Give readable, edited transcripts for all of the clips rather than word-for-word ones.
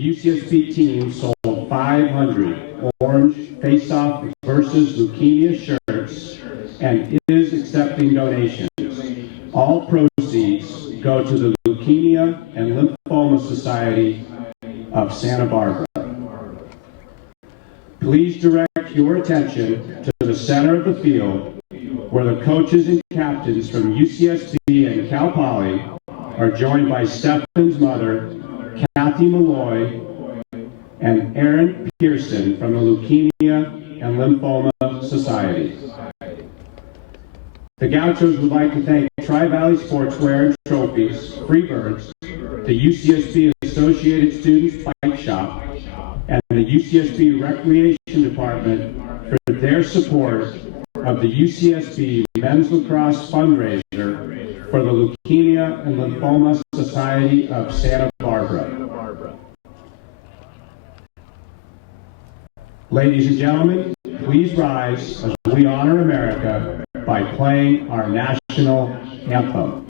UCSB team sold 500 orange face-off versus leukemia shirts and is accepting donations. All proceeds go to the Leukemia and Lymphoma Society of Santa Barbara. Please direct your attention to the center of the field where the coaches and captains from UCSB and Cal Poly are joined by Stefan's mother, Kathy Malloy, and Aaron Pearson from the Leukemia and Lymphoma Society. The Gauchos would like to thank Tri-Valley Sportswear and Trophies, Freebirds, the UCSB Associated Students Bike Shop, and the UCSB Recreation Department for their support of the UCSB Men's Lacrosse fundraiser for the Leukemia and Lymphoma Society of Santa Barbara. Ladies and gentlemen, please rise as we honor America by playing our national anthem.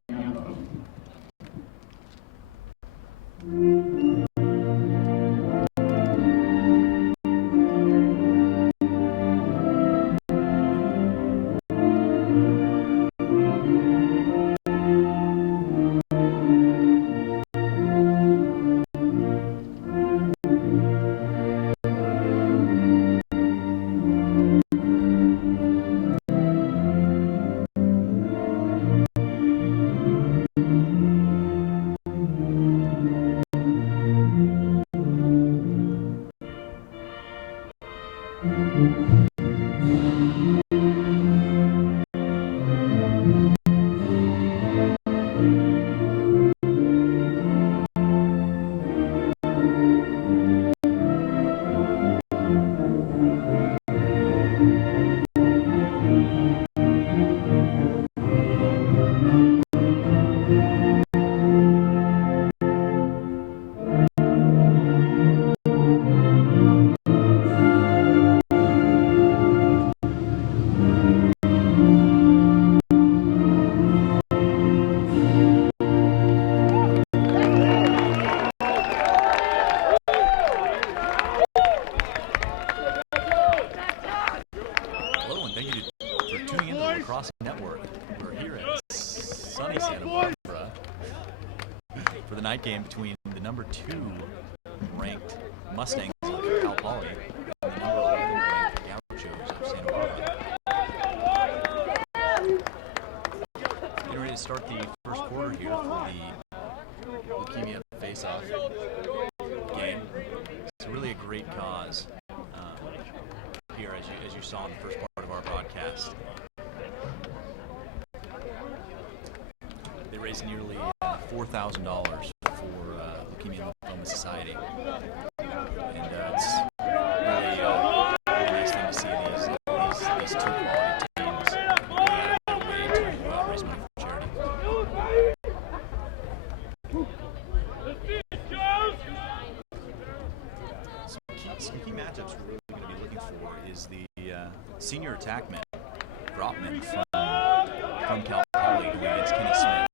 Network. We're here at sunny Santa Barbara for the night game between the number 2 ranked Mustangs of Cal Poly and the number 11 ranked Gauchos of Santa Barbara. Getting ready to start the first quarter here for the leukemia face-off game. It's really a great cause here, as you saw in the first part of our broadcast. They raised nearly $4,000 for Leukemia and Lymphoma Society, and it's really a nice thing to see these two quality teams going out of their way to raise money for charity. Some key matchups we're really going to be looking for is the senior attackman, Dropman from Cal Poly going against Kenny Smith.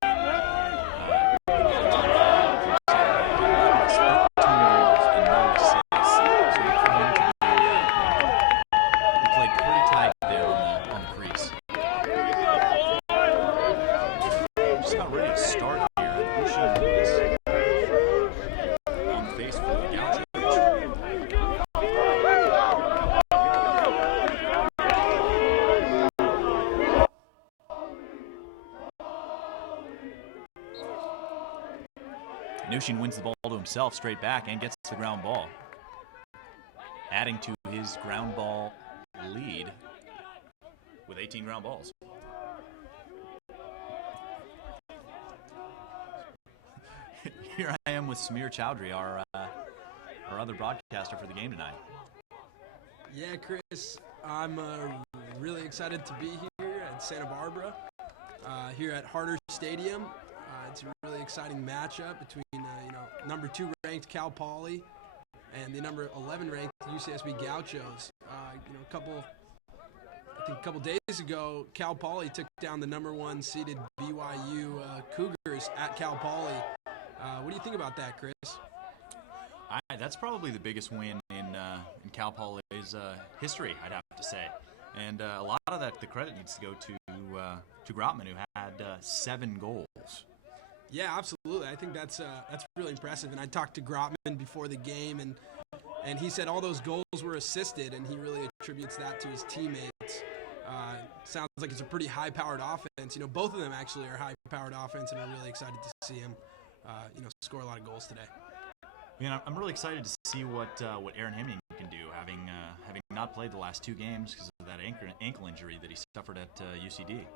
Nushin wins the ball to himself straight back and gets the ground ball, adding to his ground ball lead with 18 ground balls. Here I am with Samir Chowdhury, our other broadcaster for the game tonight. Yeah, Chris, I'm really excited to be here at Santa Barbara, here at Harder Stadium. It's a really exciting matchup between number 2 ranked Cal Poly and the number 11 ranked UCSB Gauchos. A couple days ago, Cal Poly took down the number 1 seeded BYU Cougars at Cal Poly. What do you think about that, Chris? That's probably the biggest win in Cal Poly's history, I'd have to say. And a lot of that, the credit needs to go to Grotman, who had 7 goals. Yeah, absolutely. I think that's really impressive. And I talked to Grotman before the game, and he said all those goals were assisted, and he really attributes that to his teammates. Sounds like it's a pretty high-powered offense. Both of them actually are high-powered offense, and I'm really excited to see him, score a lot of goals today. I'm really excited to see what Aaron Hemming can do, having not played the last 2 games because of that ankle injury that he suffered at UCD.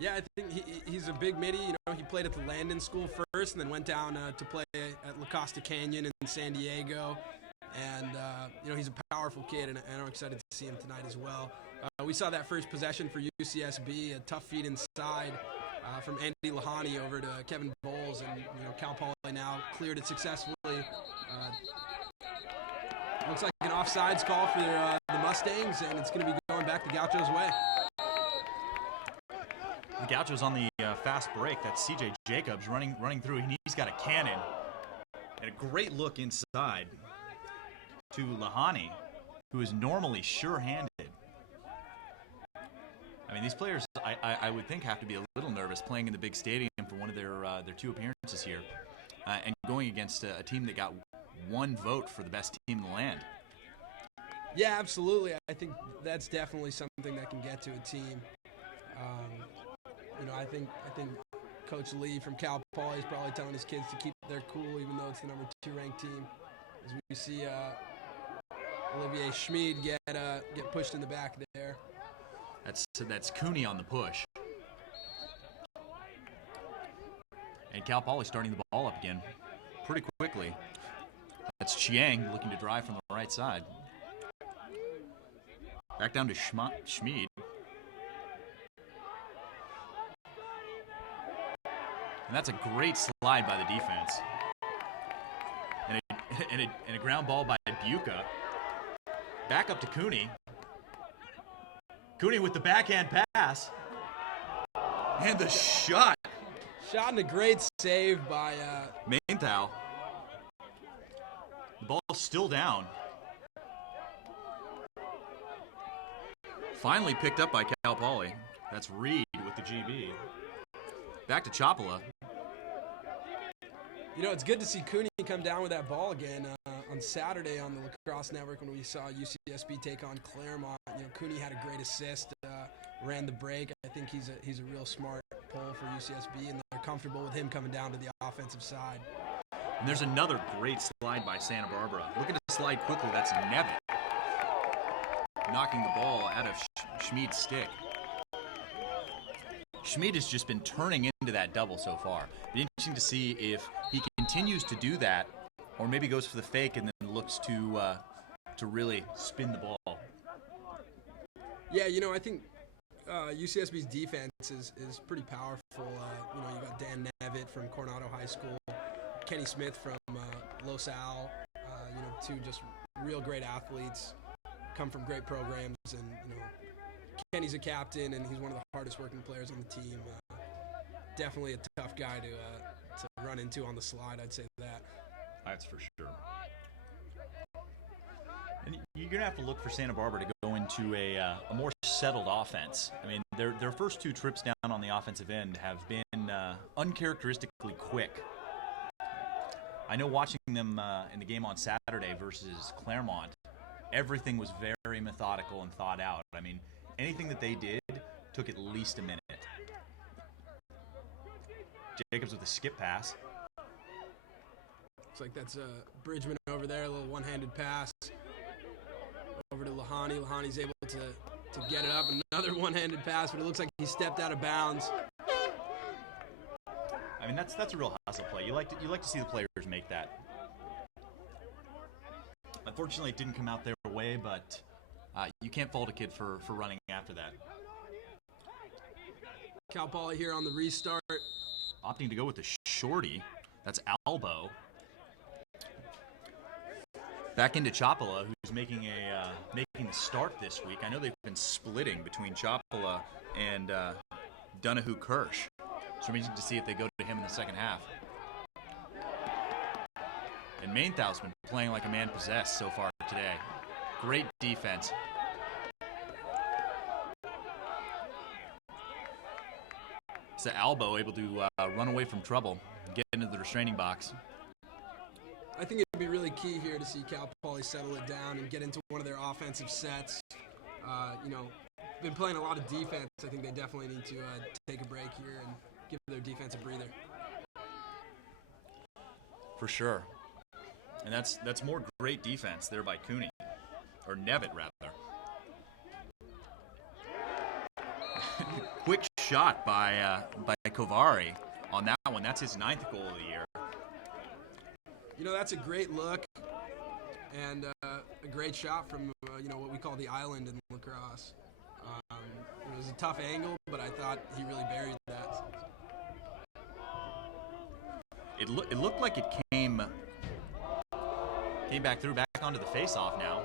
Yeah, I think he's a big midi. He played at the Landon School first, and then went down to play at La Costa Canyon in San Diego. And he's a powerful kid, and I'm excited to see him tonight as well. We saw that first possession for UCSB, a tough feed inside from Andy Lahani over to Kevin Bowles, and Cal Poly now cleared it successfully. Looks like an offsides call for the Mustangs, and it's going to be going back the Gauchos' way. The Gauchos on the fast break. That's C.J. Jacobs running through. He's got a cannon and a great look inside to Lahani, who is normally sure-handed. I mean, these players, I would think, have to be a little nervous playing in the big stadium for one of their 2 appearances here, and going against a team that got 1 vote for the best team in the land. Yeah, absolutely. I think that's definitely something that can get to a team. I think Coach Lee from Cal Poly is probably telling his kids to keep their cool, even though it's the number 2 ranked team. As we see Olivier Schmid get pushed in the back there. That's Cooney on the push. And Cal Poly starting the ball up again pretty quickly. That's Chiang looking to drive from the right side. Back down to Schmid. And that's a great slide by the defense. And a ground ball by Buca. Back up to Cooney. Cooney with the backhand pass. And the shot. Shot and a great save by Mainthal. The ball's still down. Finally picked up by Cal Poly. That's Reed with the GB. Back to Chapala. It's good to see Cooney come down with that ball again. On Saturday on the Lacrosse Network when we saw UCSB take on Claremont, Cooney had a great assist, ran the break. I think he's a real smart pull for UCSB, and they're comfortable with him coming down to the offensive side. And there's another great slide by Santa Barbara. Look at the slide quickly. That's Nevitt knocking the ball out of Schmid's stick. Schmid has just been turning into that double so far. It'd be interesting to see if he continues to do that, or maybe goes for the fake and then looks to really spin the ball. Yeah, I think UCSB's defense is pretty powerful. You got Dan Nevitt from Coronado High School, Kenny Smith from Los Al, 2 just real great athletes, come from great programs, and Kenny's a captain, and he's one of the hardest working players on the team. Definitely a tough guy to run into on the slide, I'd say that. That's for sure. And you're going to have to look for Santa Barbara to go into a more settled offense. I mean, their first 2 trips down on the offensive end have been uncharacteristically quick. I know watching them in the game on Saturday versus Claremont, everything was very methodical and thought out. I mean, anything that they did took at least a minute. Jacobs with a skip pass. Looks like that's Bridgman over there, a little one-handed pass. Over to Lahani. Lahani's able to get it up. Another one-handed pass, but it looks like he stepped out of bounds. I mean, that's a real hustle play. You like to see the players make that. Unfortunately, it didn't come out their way, but you can't fault a kid for running after that. Cal Poly here on the restart. Opting to go with the shorty. That's Albo. Back into Chapala, who's making the start this week. I know they've been splitting between Chapala and Donahue Kirsch. So we're interested to see if they go to him in the second half. And Mainthau's been playing like a man possessed so far today. Great defense. So Albo able to run away from trouble, get into the restraining box. I think it'd be really key here to see Cal Poly settle it down and get into one of their offensive sets. Been playing a lot of defense. I think they definitely need to take a break here and give their defense a breather. For sure. And that's more great defense there by Cooney, or Nevitt rather. Quick shot by Kovari on that one. That's his 9th goal of the year. That's a great look and a great shot from what we call the island in lacrosse. It was a tough angle, but I thought he really buried that. It looked like it came back onto the face-off now.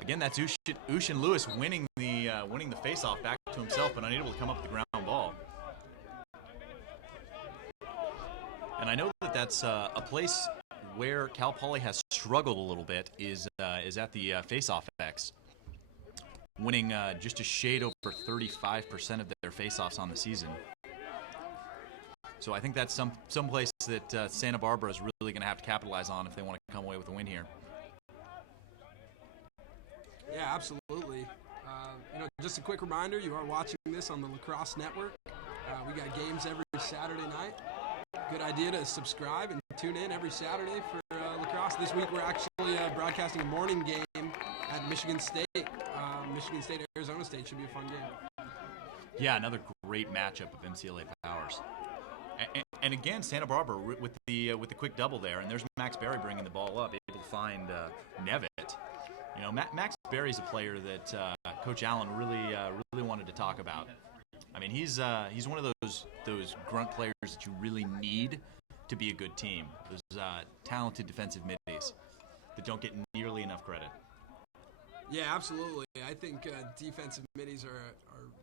Again, that's Ushin Lewis winning the face-off back to himself, but unable to come up with the ground ball. And I know that that's a place where Cal Poly has struggled a little bit is at the face-off X, winning just a shade over 35% of their face-offs on the season. So I think that's some place that Santa Barbara is really going to have to capitalize on if they want to come away with a win here. Yeah, absolutely. Just a quick reminder, you are watching this on the Lacrosse Network. We got games every Saturday night. Good idea to subscribe and tune in every Saturday for lacrosse. This week we're actually broadcasting a morning game at Michigan State. Michigan State, Arizona State should be a fun game. Yeah, another great matchup of MCLA powers. And again, Santa Barbara with the quick double there, and there's Max Berry bringing the ball up, able to find Nevitt. Max Berry's a player that Coach Allen really wanted to talk about. I mean, he's one of those grunt players that you really need to be a good team. Those talented defensive middies that don't get nearly enough credit. Yeah, absolutely. I think defensive middies are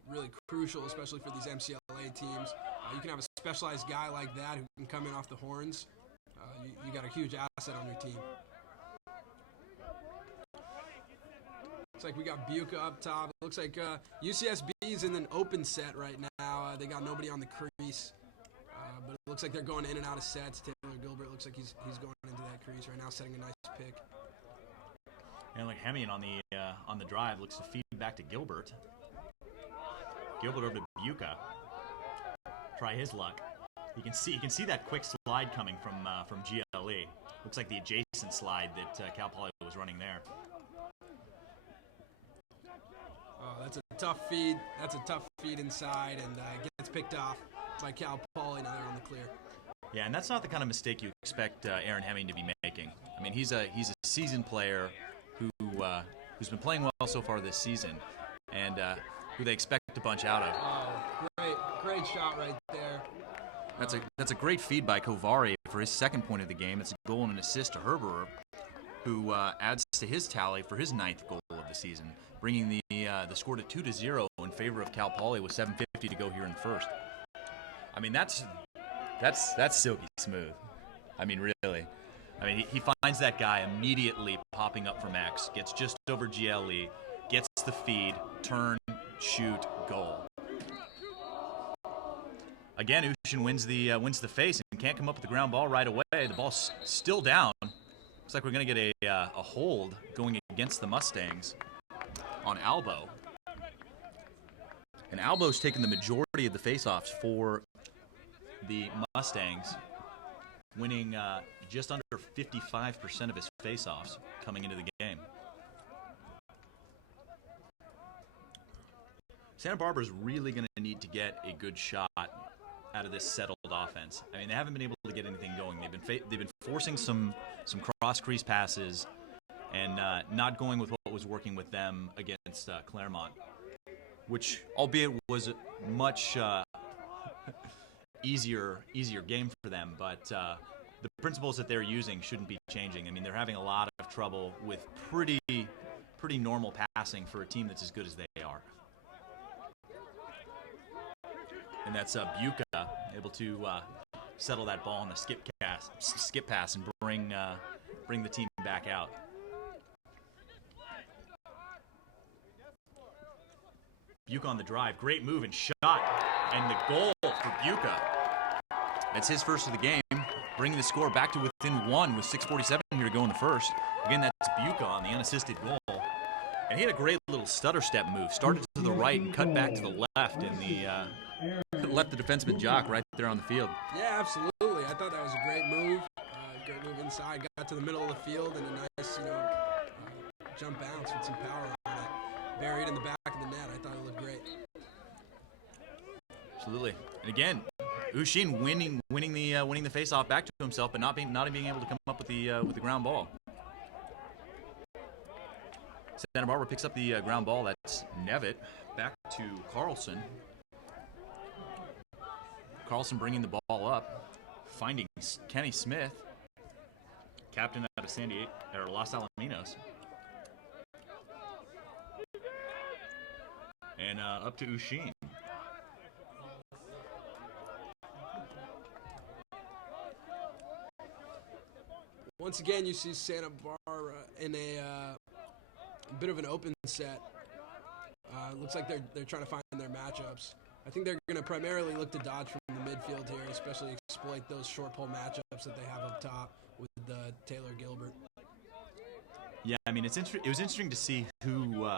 really crucial, especially for these MCLA teams. You can have a specialized guy like that who can come in off the horns. You got a huge asset on your team. Looks like we got Buca up top. It looks like UCSB is in an open set right now. They got nobody on the crease. But it looks like they're going in and out of sets. Taylor Gilbert looks like he's going into that crease right now, setting a nice pick. And like Hemian on the drive looks to feed back to Gilbert. Gilbert over to Buca. Try his luck. You can see that quick slide coming from GLE. Looks like the adjacent slide that Cal Poly was running there. Oh, that's a tough feed. That's a tough feed inside, and gets picked off by Cal Poly. Now they're on the clear. Yeah, and that's not the kind of mistake you expect Aaron Hemming to be making. I mean, he's a seasoned player who's been playing well so far this season, and who they expect to bunch out of. Oh, great shot right there. That's a great feed by Kovari for his second point of the game. It's a goal and an assist to Herberer, who adds to his tally for his 9th goal of the season, bringing the score to 2-0 in favor of Cal Poly with 7:50 to go here in the first. I mean, that's silky smooth. I mean, really. I mean, he finds that guy immediately popping up from X, gets just over GLE, gets the feed, turn, shoot, goal. Again, Ushin wins the face and can't come up with the ground ball right away. The ball's still down. Looks like we're going to get a hold going against the Mustangs on Albo. And Albo's taken the majority of the faceoffs for the Mustangs, winning just under 55% of his faceoffs coming into the game. Santa Barbara is really going to need to get a good shot out of this settled offense. I mean, they haven't been able to get anything going. They've been forcing some cross crease passes and not going with what was working with them against Claremont, which albeit was a much easier game for them, but the principles that they're using shouldn't be changing. I mean, they're having a lot of trouble with pretty normal passing for a team that's as good as they are. And that's Buca able to settle that ball on the skip pass and bring the team back out. Buca on the drive, great move and shot, and the goal for Buca. That's his first of the game, bringing the score back to within 1 with 6:47 here to go in the first. Again, that's Buca on the unassisted goal. And he had a great little stutter step move. Started to the right and cut back to the left, and left the defenseman Jock right there on the field. Yeah, absolutely. I thought that was a great move. Great move inside. Got to the middle of the field and a nice, jump bounce with some power on it. Buried in the back of the net. I thought it looked great. Absolutely. And again, Ushin winning the faceoff back to himself, but not being able to come up with the ground ball. Santa Barbara picks up the ground ball. That's Nevitt back to Carlson. Carlson bringing the ball up, finding Kenny Smith, captain out of Los Alaminos, and up to Ushin. Once again, you see Santa Barbara in a bit of an open set. Looks like they're trying to find their matchups. I think they're going to primarily look to dodge from the midfield here, especially exploit those short pole matchups that they have up top with Taylor Gilbert. Yeah, I mean, it was interesting to see who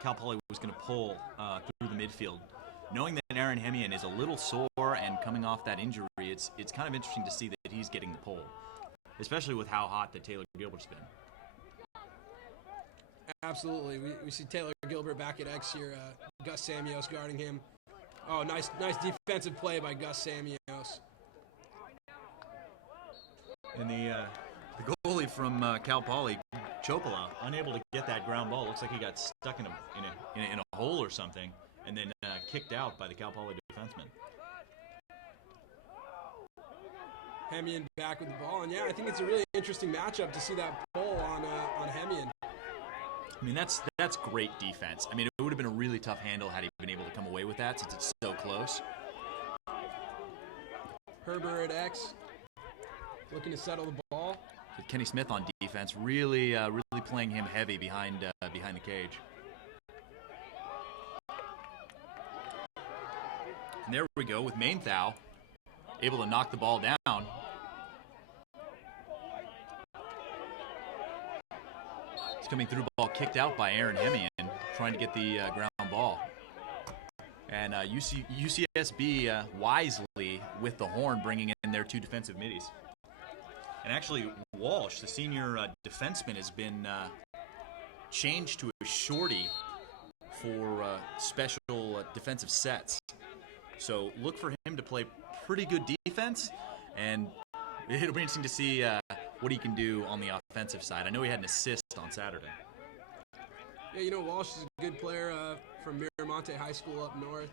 Cal Poly was going to pull through the midfield. Knowing that Aaron Hemian is a little sore and coming off that injury, it's kind of interesting to see that he's getting the pull, especially with how hot that Taylor Gilbert's been. Absolutely. We see Taylor Gilbert back at X here. Gus Samios guarding him. Oh, nice defensive play by Gus Samios. And the goalie from Cal Poly, Chocola, unable to get that ground ball. Looks like he got stuck in a hole or something, and then kicked out by the Cal Poly defenseman. Hemian back with the ball, and yeah, I think it's a really interesting matchup to see that pull on Hemian. I mean, that's great defense. I mean, it would have been a really tough handle had he been able to come away with that since it's so close. Herbert at X, looking to settle the ball. With Kenny Smith on defense, really playing him heavy behind the cage. And there we go with Mainthau, able to knock the ball down. Coming through ball kicked out by Aaron Hemian, trying to get the ground ball. And UCSB wisely with the horn, bringing in their 2 defensive middies. And actually, Walsh, the senior defenseman, has been changed to a shorty for special defensive sets. So look for him to play pretty good defense, and it'll be interesting to see what he can do on the offensive side. I know he had an assist on Saturday. Yeah, Walsh is a good player from Miramonte High School up north.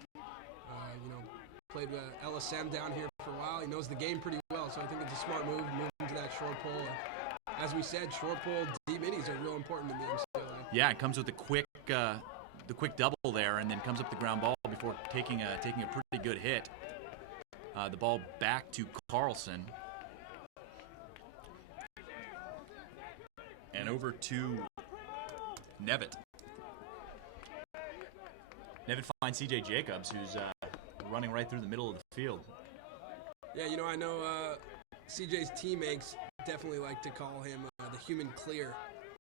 Played LSM down here for a while. He knows the game pretty well, so I think it's a smart move moving to that short pole. As we said, short pole D middies are real important in the MCLA. Yeah, it comes with the quick double there, and then comes up the ground ball before taking a pretty good hit. The ball back to Carlson. And over to Nevitt. Nevitt finds C.J. Jacobs, who's running right through the middle of the field. Yeah, I know C.J.'s teammates definitely like to call him the human clear.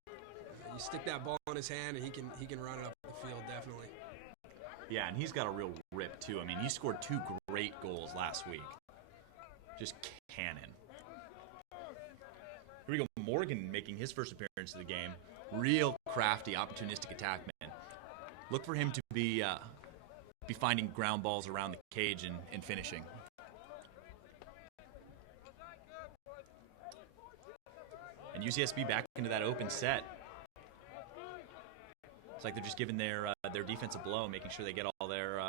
You stick that ball in his hand, and he can run it up the field, definitely. Yeah, and he's got a real rip, too. I mean, he scored 2 great goals last week. Just cannon. Here we go, Morgan making his first appearance of the game. Real crafty, opportunistic attackman. Look for him to be finding ground balls around the cage and finishing. And UCSB back into that open set. It's like they're just giving their defense a blow, making sure they get all their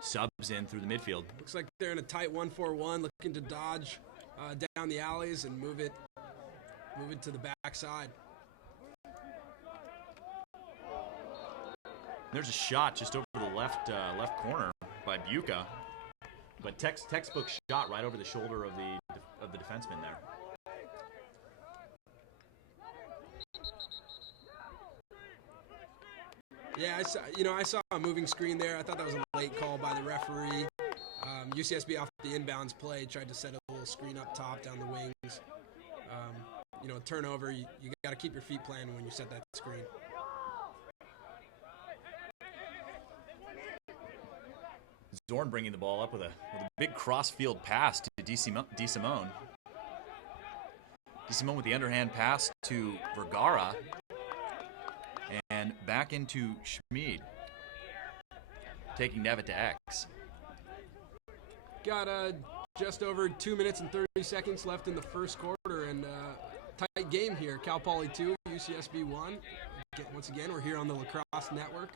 subs in through the midfield. Looks like they're in a tight 1-4-1, looking to dodge down the alleys and move it to the backside. There's a shot just over the left corner by Buca, but textbook shot right over the shoulder of the defenseman there. Yeah, I saw a moving screen there. I thought that was a late call by the referee. UCSB off the inbounds play tried to set a little screen up top down the wings. Turnover, you got to keep your feet planted when you set that screen. Zorn bringing the ball up with a big cross-field pass to DeSimone. DeSimone with the underhand pass to Vergara. And back into Schmid. Taking Nevitt to X. Got just over 2 minutes and 30 seconds left in the first quarter, and tight game here. Cal Poly 2, UCSB 1. Once again, we're here on the Lacrosse Network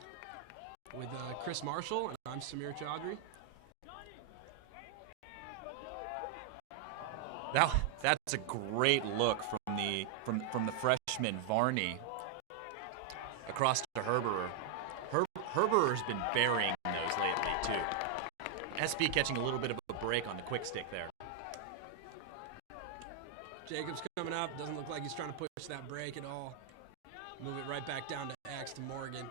with Chris Marshall, and I'm Samir Chaudhry. That's a great look from the freshman Varney across to Herberer. Herberer's been burying those lately too. SB catching a little bit of a break on the quick stick there. Jacobs coming up. Doesn't look like he's trying to push that break at all. Move it right back down to X to Morgan.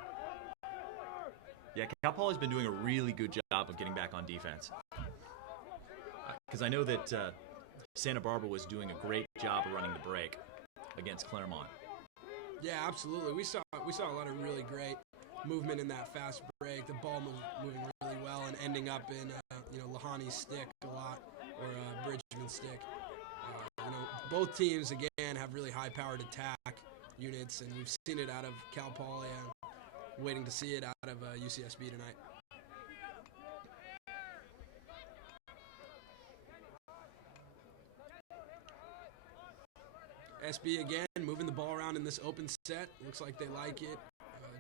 Yeah, Cal Poly's been doing a really good job of getting back on defense. Because I know that Santa Barbara was doing a great job of running the break against Claremont. Yeah, absolutely. We saw a lot of really great movement in that fast break. The ball moving really well and ending up in Lahani's stick a lot, or Bridgman's stick. Both teams again have really high-powered attack units, and we've seen it out of Cal Poly. Waiting to see it out of UCSB tonight. SB again moving the ball around in this open set. Looks like they like it.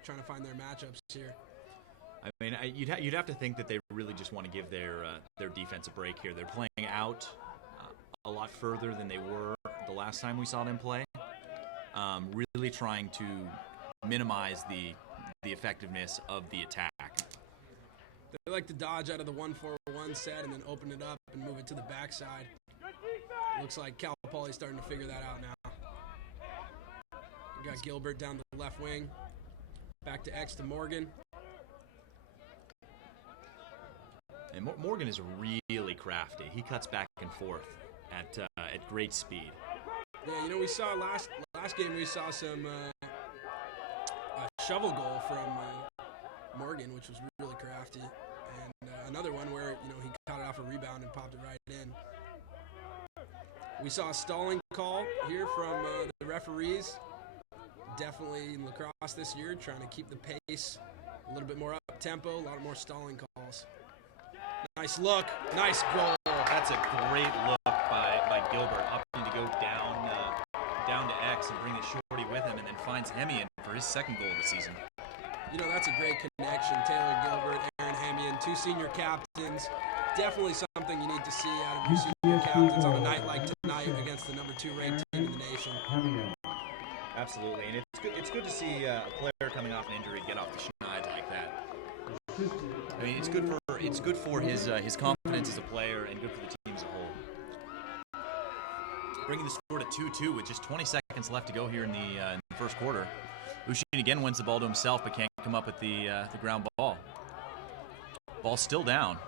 Trying to find their matchups here. I mean, you'd have to think that they really just want to give their defense a break here. They're playing out a lot further than they were the last time we saw them play. Really trying to minimize the effectiveness of the attack. They like to dodge out of the 1-4-1 set and then open it up and move it to the backside. Looks like Cal Poly's starting to figure that out now. We got Gilbert down the left wing. Back to X to Morgan. And Morgan is really crafty. He cuts back and forth at great speed. Yeah, we saw last game we saw some shovel goal from Morgan, which was really crafty, and another one where he caught it off a rebound and popped it right in. We saw a stalling call here from the referees. Definitely in lacrosse this year, trying to keep the pace a little bit more up tempo, a lot more stalling calls. Nice look, nice goal. That's a great look by Gilbert, opting to go down to X and bring the shorty with him, and then finds Hemian for his second goal of the season. That's a great connection. Taylor Gilbert, Aaron Hemian, two senior captains. Definitely something you need to see out of your senior captains on a night like tonight against the number 2 ranked team in the nation. Absolutely, and it's good to see a player coming off an injury get off the schneid like that. I mean, it's good for his confidence as a player and good for the team as a whole. Bringing the score to 2-2 with just 20 seconds left to go here in the first quarter. Ushin again wins the ball to himself but can't come up with the ground ball. Ball's still down.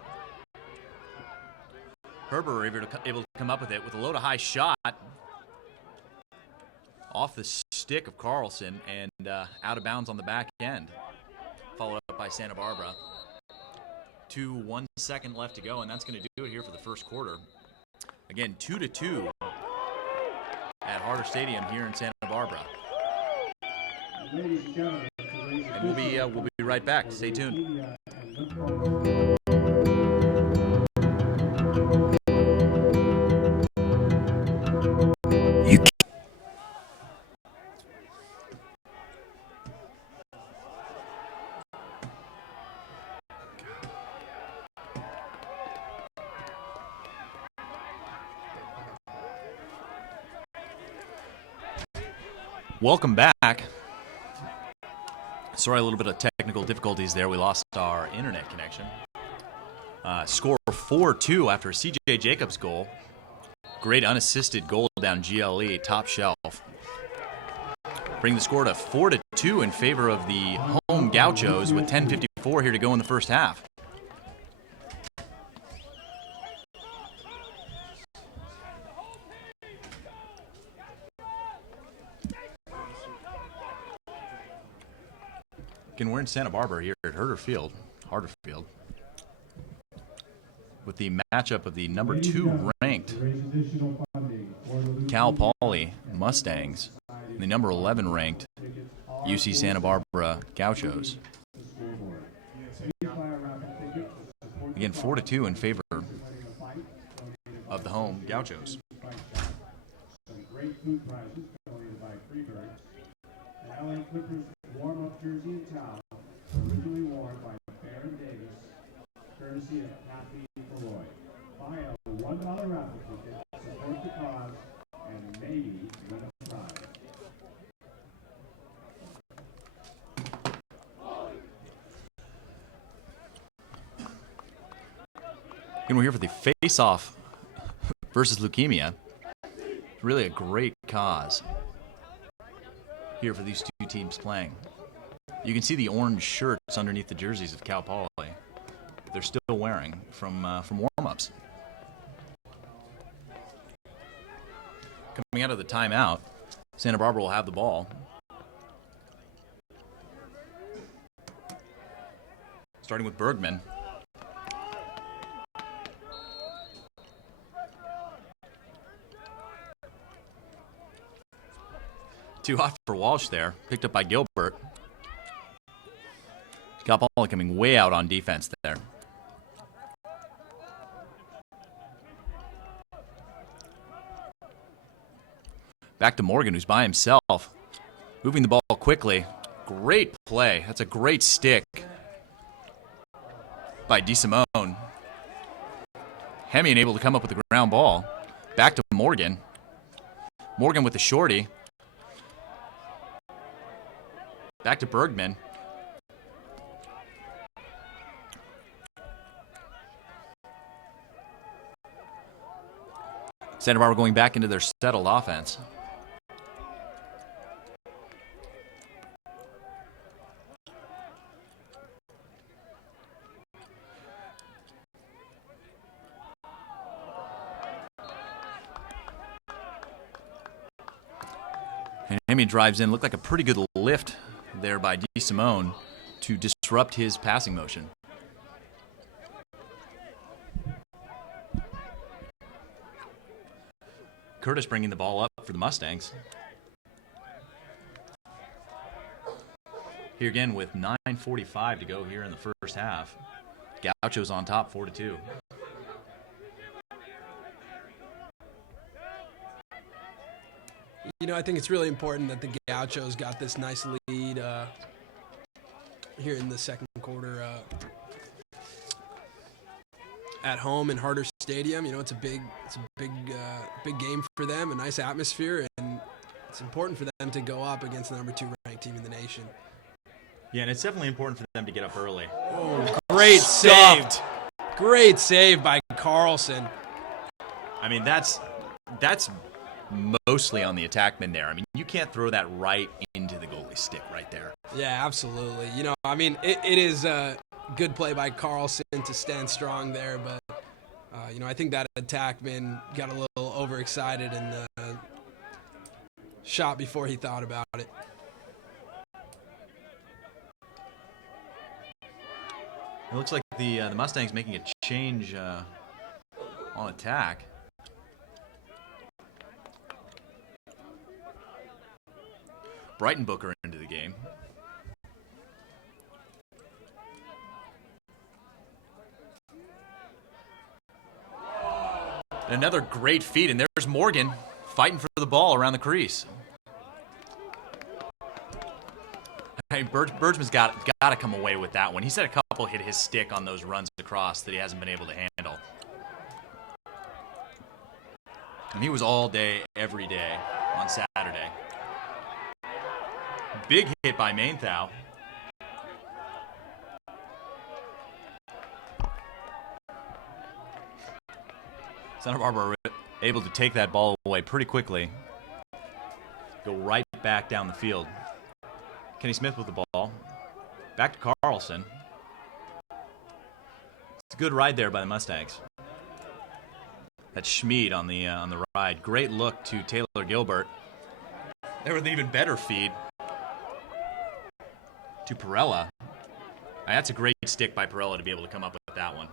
Herber able to come up with it with a low to high shot off the stick of Carlson and out of bounds on the back end. Followed up by Santa Barbara. 1 second left to go, and that's going to do it here for the first quarter. Again, 2-2 at Harder Stadium here in Santa Barbara. And we'll be right back. Stay tuned. Welcome back. Sorry, a little bit of technical difficulties there. We lost our internet connection. Score 4-2 after a C.J. Jacobs goal. Great unassisted goal down GLE, top shelf. Bring the score to 4-2 in favor of the home Gauchos with 10:54 here to go in the first half. Again, we're in Santa Barbara here at Harder Field, with the matchup of the number 2 ranked Cal Poly Mustangs and the number 11 ranked UC Santa Barbara Gauchos. Again, 4-2 in favor of the home Gauchos. Some great food prizes donated by Freebird. An LA Clippers warm-up jersey and towel, originally worn by Baron Davis, courtesy of Happy Roy. Buy a $1 raffle ticket, support the cause, and maybe win a prize. And we're here for the face-off versus leukemia. Really a great cause here for these two teams playing. You can see the orange shirts underneath the jerseys of Cal Poly. They're still wearing from warm-ups. Coming out of the timeout, Santa Barbara will have the ball. Starting with Bergman. Too hot for Walsh there. Picked up by Gilbert. Cal Poly coming way out on defense there. Back to Morgan, who's by himself. Moving the ball quickly. Great play. That's a great stick by DeSimone. Hemian able to come up with the ground ball. Back to Morgan. Morgan with the shorty. Back to Bergman. Santa Barbara going back into their settled offense. And Amy drives in. Looked like a pretty good lift there by DeSimone to disrupt his passing motion. Curtis bringing the ball up for the Mustangs. Here again with 9:45 to go here in the first half. Gauchos on top, 4-2. You know, I think it's really important that the Gauchos got this nice lead here in the second quarter at home in Harder Stadium. You know, it's a big game for them, a nice atmosphere, and it's important for them to go up against the number 2 ranked team in the nation. Yeah, and it's definitely important for them to get up early. Oh, great save! Great save by Carlson. I mean, that's mostly on the attackman there. I mean, you can't throw that right into the goalie stick right there. Yeah, absolutely. You know, I mean, it is a good play by Carlson to stand strong there, but, you know, I think that attackman got a little overexcited and shot before he thought about it. It looks like the Mustangs making a change on attack. Brighton Booker into the game. Another great feed, and there's Morgan fighting for the ball around the crease. Hey, Bergman's got to come away with that one. He's had a couple hit his stick on those runs across that he hasn't been able to handle. And he was all day, every day on Saturday. Big hit by Mainthau. Santa Barbara able to take that ball away pretty quickly. Go right back down the field. Kenny Smith with the ball. Back to Carlson. It's a good ride there by the Mustangs. That's Schmid on the ride. Great look to Taylor Gilbert. There with an even better feed to Perella. And that's a great stick by Perella to be able to come up with that one.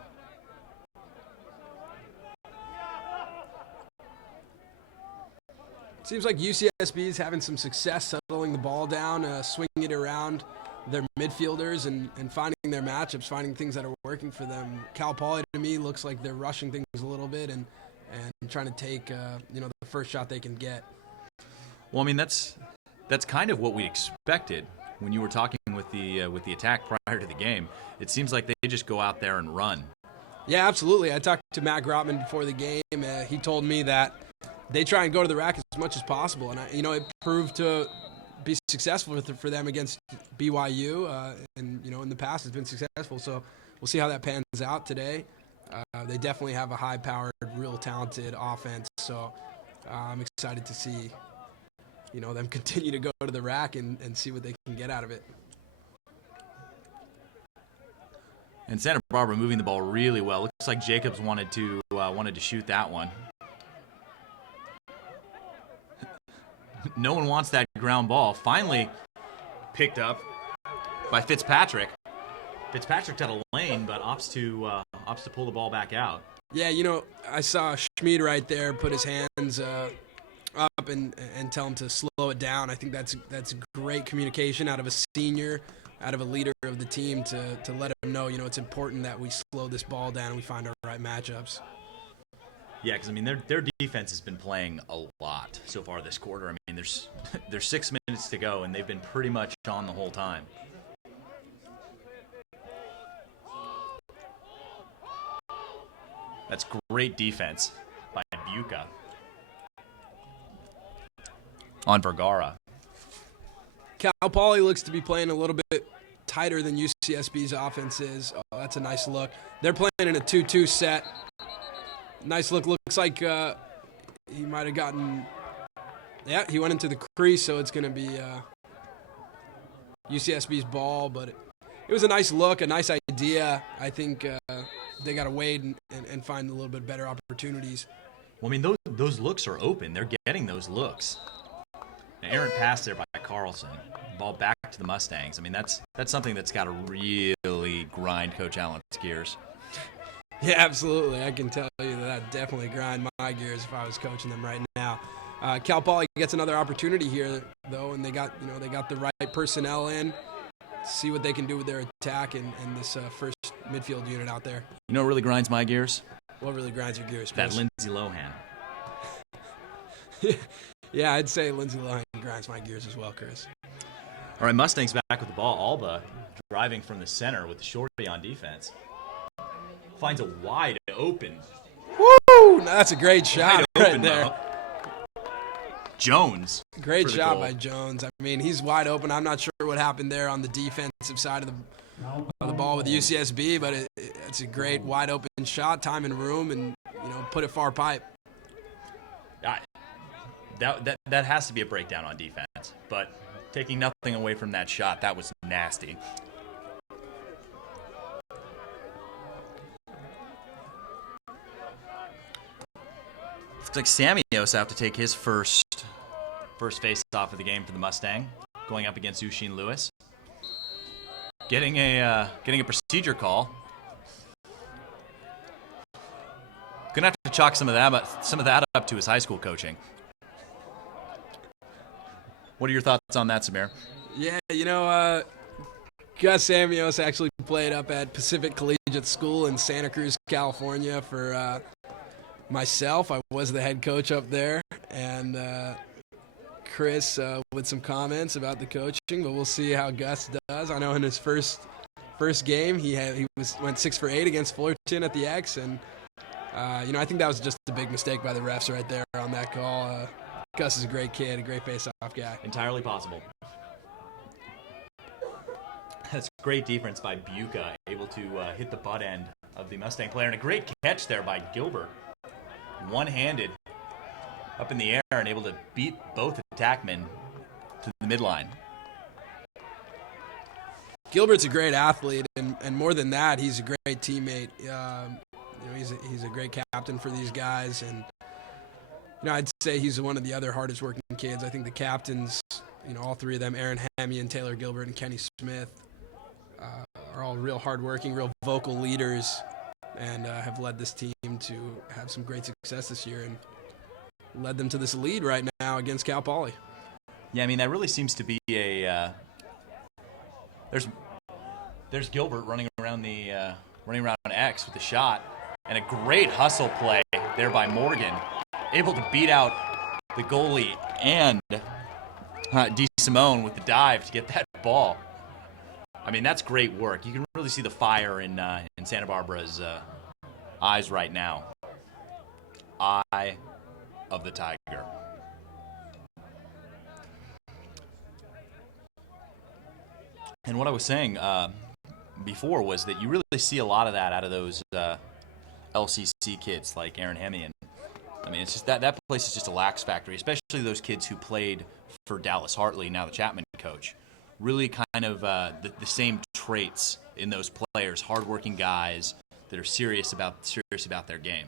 Seems like UCSB is having some success settling the ball down, swinging it around their midfielders and finding their matchups, finding things that are working for them. Cal Poly, to me, looks like they're rushing things a little bit and trying to take the first shot they can get. Well, I mean, that's kind of what we expected when you were talking with the attack prior to the game. It seems like they just go out there and run. Yeah, absolutely. I talked to Matt Grotman before the game. He told me that they try and go to the rack as much as possible, and it proved to be successful for them against BYU, and in the past it's been successful. So we'll see how that pans out today. They definitely have a high-powered, real talented offense. So I'm excited to see them continue to go to the rack and see what they can get out of it. And Santa Barbara moving the ball really well. Looks like Jacobs wanted to shoot that one. No one wants that ground ball. Finally picked up by Fitzpatrick. Fitzpatrick had a lane, but opts to pull the ball back out. Yeah, I saw Schmid right there put his hands up and tell him to slow it down. I think that's great communication out of a senior, out of a leader of the team to let him know, it's important that we slow this ball down and we find our right matchups. Yeah, because their defense has been playing a lot so far this quarter. There's 6 minutes to go, and they've been pretty much on the whole time. That's great defense by Buca on Vergara. Cal Poly looks to be playing a little bit tighter than UCSB's offense is. Oh, that's a nice look. They're playing in a 2-2 set. Nice look. Looks like he might have gotten... Yeah, he went into the crease, so it's going to be UCSB's ball. But it was a nice look, a nice idea. I think they got to wait and find a little bit better opportunities. Well, those looks are open. They're getting those looks. An errant pass there by Carlson. Ball back to the Mustangs. That's something that's got to really grind Coach Allen's gears. Yeah, absolutely. I can tell you that definitely grind my gears if I was coaching them right now. Cal Poly gets another opportunity here, though, and they got the right personnel in. See what they can do with their attack and this first midfield unit out there. You know what really grinds my gears? What really grinds your gears, Chris? That Lindsay Lohan. Yeah, I'd say Lindsay Lohan grinds my gears as well, Chris. All right, Mustangs back with the ball. Alba driving from the center with the shorty on defense. Finds a wide open. Woo! That's a great shot right there. Though. Jones. Great shot by Jones. He's wide open. I'm not sure what happened there on the defensive side of the ball with UCSB, but it's a great wide open shot, time and room, and put it far pipe. That has to be a breakdown on defense, but taking nothing away from that shot, that was nasty. Looks like Samios have to take his first face-off of the game for the Mustang, going up against Ushin Lewis. Getting a procedure call. Gonna have to chalk some of that up to his high school coaching. What are your thoughts on that, Samir? Yeah, Gus Samios actually played up at Pacific Collegiate School in Santa Cruz, California for myself. I was the head coach up there, and Chris with some comments about the coaching, but we'll see how Gus does. I know in his first game he went 6 for 8 against Fullerton at the X, and I think that was just a big mistake by the refs right there on that call. Gus is a great kid, a great face-off guy. Entirely possible. That's great defense by Buca, able to hit the butt end of the Mustang player, and a great catch there by Gilbert. one-handed up in the air and able to beat both attackmen to the midline. Gilbert's a great athlete, and more than that, he's a great teammate. He's a great captain for these guys, and I'd say he's one of the other hardest working kids. I think the captains, all three of them, Aaron Hamian, Taylor Gilbert, and Kenny Smith, are all real hardworking, real vocal leaders, and have led this team to have some great success this year and led them to this lead right now against Cal Poly. Yeah, I mean, that really seems to be a there's Gilbert running around X with the shot, and a great hustle play there by Morgan, able to beat out the goalie and DeSimone with the dive to get that ball. I mean, that's great work. You can really see the fire in Santa Barbara's eyes right now. Eye of the tiger. And what I was saying before was that you really see a lot of that out of those LCC kids like Aaron Hemian. I mean, it's just that place is just a lax factory, especially those kids who played for Dallas Hartley, now the Chapman coach. Really kind of the same traits in those players, hardworking guys that are serious about their game.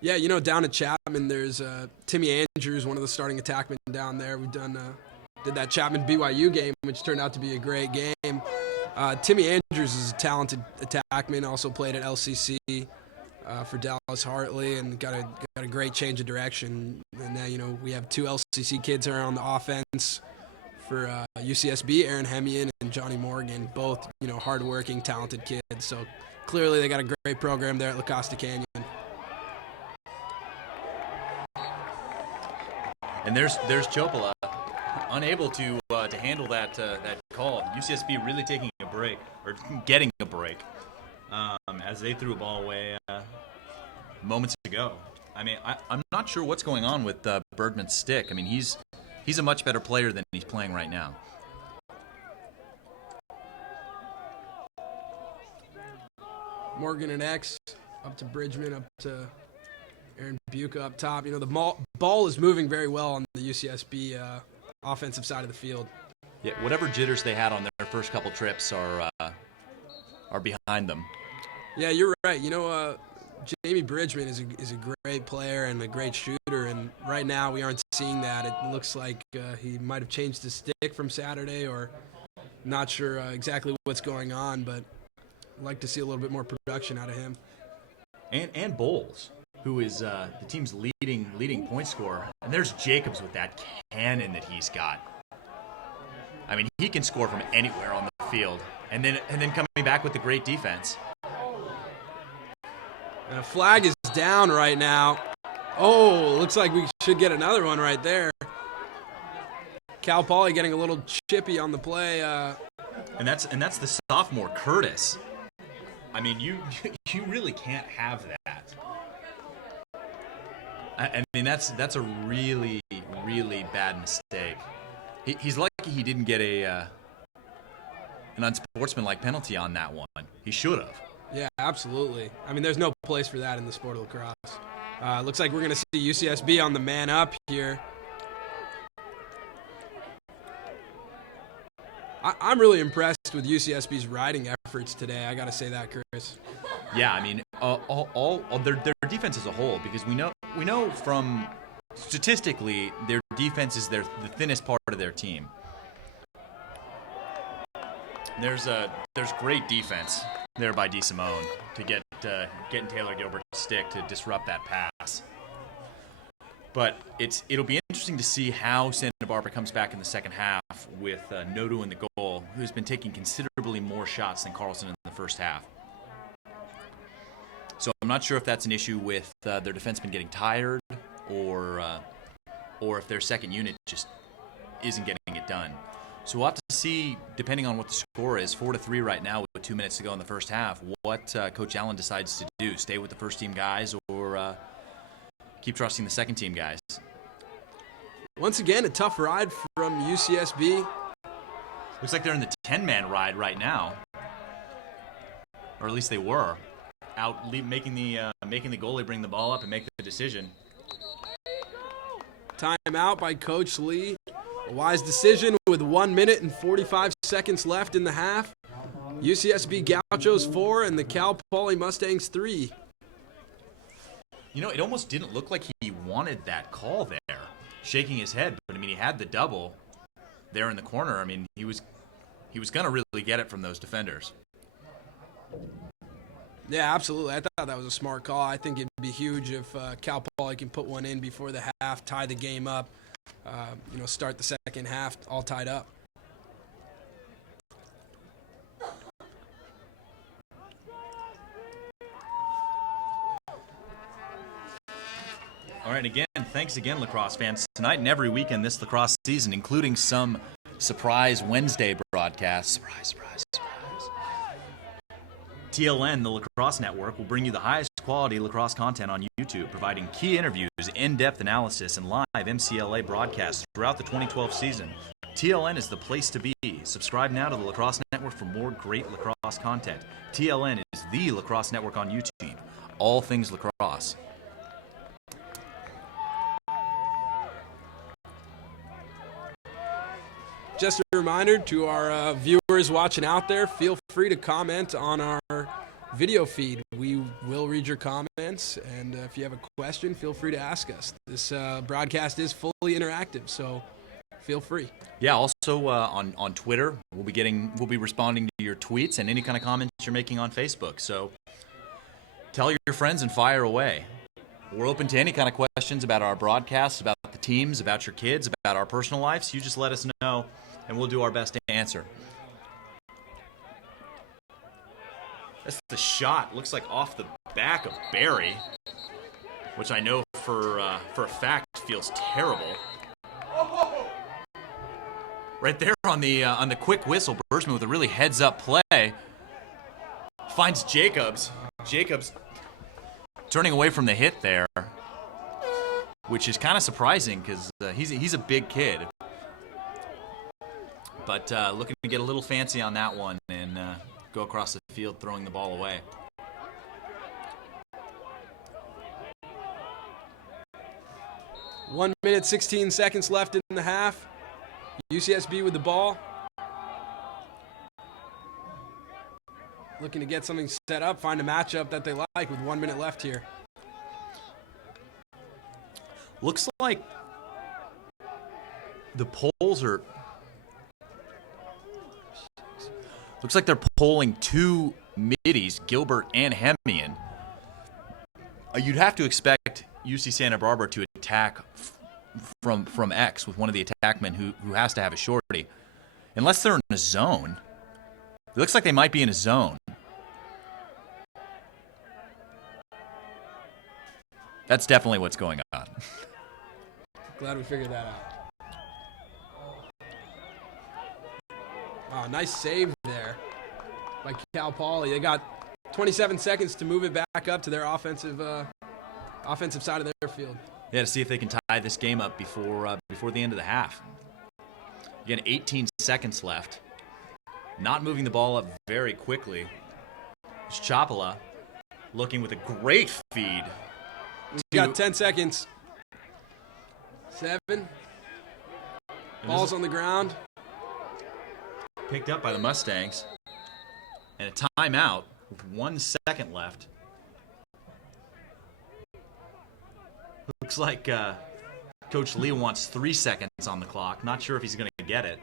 Yeah, down at Chapman, there's Timmy Andrews, one of the starting attackmen down there. We've did that Chapman BYU game, which turned out to be a great game. Timmy Andrews is a talented attackman, also played at LCC for Dallas Hartley, and got a great change of direction. And now we have two LCC kids here on the offense for UCSB, Aaron Hemian and Johnny Morgan, both hardworking, talented kids. So clearly they got a great program there at La Costa Canyon. And there's Chopola, unable to handle that call. UCSB really taking a break, or getting a break, as they threw a ball away moments ago. I mean, I'm not sure what's going on with Bergman's stick. I mean, he's a much better player than he's playing right now. Morgan and X up to Bridgman, up to Aaron Buca up top. The ball is moving very well on the UCSB offensive side of the field. Yeah, whatever jitters they had on their first couple trips are behind them. Yeah, you're right. Jamie Bridgman is a great player and a great shooter, and right now we aren't seeing that. It looks like he might have changed his stick from Saturday, or not sure exactly what's going on, but I'd like to see a little bit more production out of him. And Bowles, who is the team's leading point scorer. And there's Jacobs with that cannon that he's got. I mean, he can score from anywhere on the field. And then coming back with the great defense. And a flag is down right now. Oh, looks like we should get another one right there. Cal Poly getting a little chippy on the play. And that's the sophomore Curtis. I mean, you really can't have that. I mean, that's a really, really bad mistake. He's lucky he didn't get an unsportsmanlike penalty on that one. He should have. Yeah, absolutely. I mean, there's no place for that in the sport of lacrosse. Looks like we're going to see UCSB on the man up here. I'm really impressed with UCSB's riding efforts today. I got to say that, Chris. Yeah, I mean, all their defense as a whole, because we know from statistically their defense is the thinnest part of their team. There's great defense there by DeSimone to getting Taylor Gilbert's stick to disrupt that pass. But it'll be interesting to see how Santa Barbara comes back in the second half with Nodu in the goal, who's been taking considerably more shots than Carlson in the first half. So I'm not sure if that's an issue with their defensemen getting tired, or if their second unit just isn't getting it done. So we'll have to see, depending on what the score is, 4-3 right now with 2 minutes to go in the first half, what Coach Allen decides to do. Stay with the first team guys, or keep trusting the second team guys. Once again, a tough ride from UCSB. Looks like they're in the 10-man ride right now. Or at least they were. making the goalie bring the ball up and make the decision. Timeout by Coach Lee. A wise decision with 1 minute and 45 seconds left in the half. UCSB Gauchos 4 and the Cal Poly Mustangs 3. You know, it almost didn't look like he wanted that call there, shaking his head. But I mean, he had the double there in the corner. I mean, he was going to really get it from those defenders. Yeah, absolutely. I thought that was a smart call. I think it'd be huge if Cal Poly can put one in before the half, tie the game up, start the second half all tied up. All right, again, thanks again, lacrosse fans. Tonight and every weekend this lacrosse season, including some surprise Wednesday broadcasts. Surprise. TLN, the Lacrosse Network, will bring you the highest quality lacrosse content on YouTube, providing key interviews, in-depth analysis, and live MCLA broadcasts throughout the 2012 season. TLN is the place to be. Subscribe now to the Lacrosse Network for more great lacrosse content. TLN is the lacrosse network on YouTube. All things lacrosse. Just a reminder to our viewers watching out there, feel free to comment on our video feed. We will read your comments, and if you have a question, feel free to ask us. This broadcast is fully interactive, so feel free. Yeah, also on Twitter, we'll be responding to your tweets and any kind of comments you're making on Facebook. So tell your friends and fire away. We're open to any kind of questions about our broadcasts, about the teams, about your kids, about our personal lives. You just let us know, and we'll do our best to answer. That's the shot. Looks like off the back of Barry, which I know for a fact feels terrible. Right there on the quick whistle, Bergman with a really heads-up play finds Jacobs. Jacobs turning away from the hit there, which is kind of surprising because he's a big kid. But looking to get a little fancy on that one and go across the field throwing the ball away. One minute, 16 seconds left in the half. UCSB with the ball. Looking to get something set up, find a matchup that they like with 1 minute left here. Looks like the polls are... Looks like they're polling two middies, Gilbert and Hemian. You'd have to expect UC Santa Barbara to attack from X with one of the attackmen who has to have a shorty. Unless they're in a zone. It looks like they might be in a zone. That's definitely what's going on. Glad we figured that out. Wow, nice save there by Cal Poly. They got 27 seconds to move it back up to their offensive side of their field. Yeah, to see if they can tie this game up before the end of the half. Again, 18 seconds left. Not moving the ball up very quickly. It's Chapala looking with a great feed. We got 10 seconds. 7. Ball's on the ground. Picked up by the Mustangs. And a timeout with 1 second left. Looks like Coach Lee wants 3 seconds on the clock. Not sure if he's going to get it.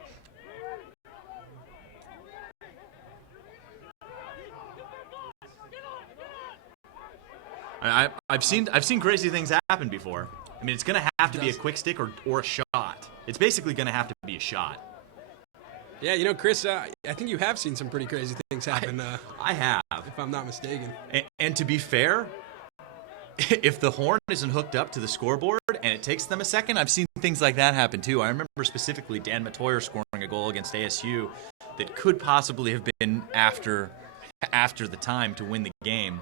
I've seen crazy things happen before. I mean, it's going to have to be a quick stick or a shot. It's basically going to have to be a shot. Yeah, you know, Chris, I think you have seen some pretty crazy things happen. I have. If I'm not mistaken. And to be fair, if the horn isn't hooked up to the scoreboard and it takes them a second, I've seen things like that happen too. I remember specifically Dan Matoyer scoring a goal against ASU that could possibly have been after the time to win the game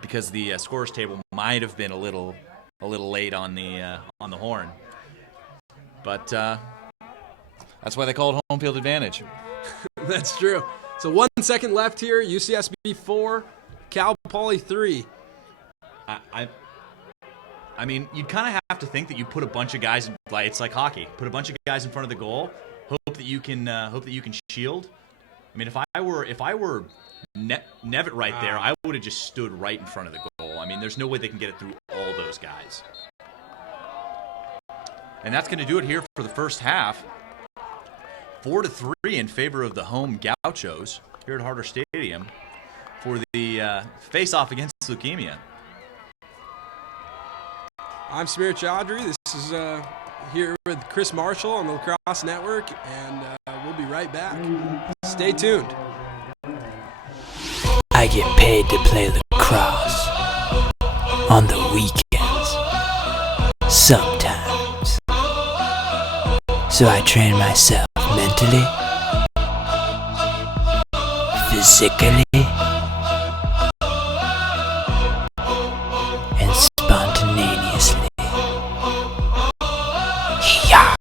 because the scorers table might have been a little late on the horn. But that's why they call it home field advantage. That's true. So 1 second left here. UCSB 4, Cal Poly 3. I mean, you'd kind of have to think that you put a bunch of guys, like it's like hockey. Put a bunch of guys in front of the goal. Hope that you can shield. I mean, if I were Nevitt right there, I would have just stood right in front of the goal. I mean, there's no way they can get it through all those guys. And that's going to do it here for the first half. 4-3 in favor of the home Gauchos here at Harder Stadium for the face-off against Leukemia. I'm Samir Chaudhry. This is here with Chris Marshall on the Lacrosse Network, and we'll be right back. Stay tuned. I get paid to play lacrosse on the weekends, sometimes. So I train myself mentally, physically, and spontaneously. Yeah.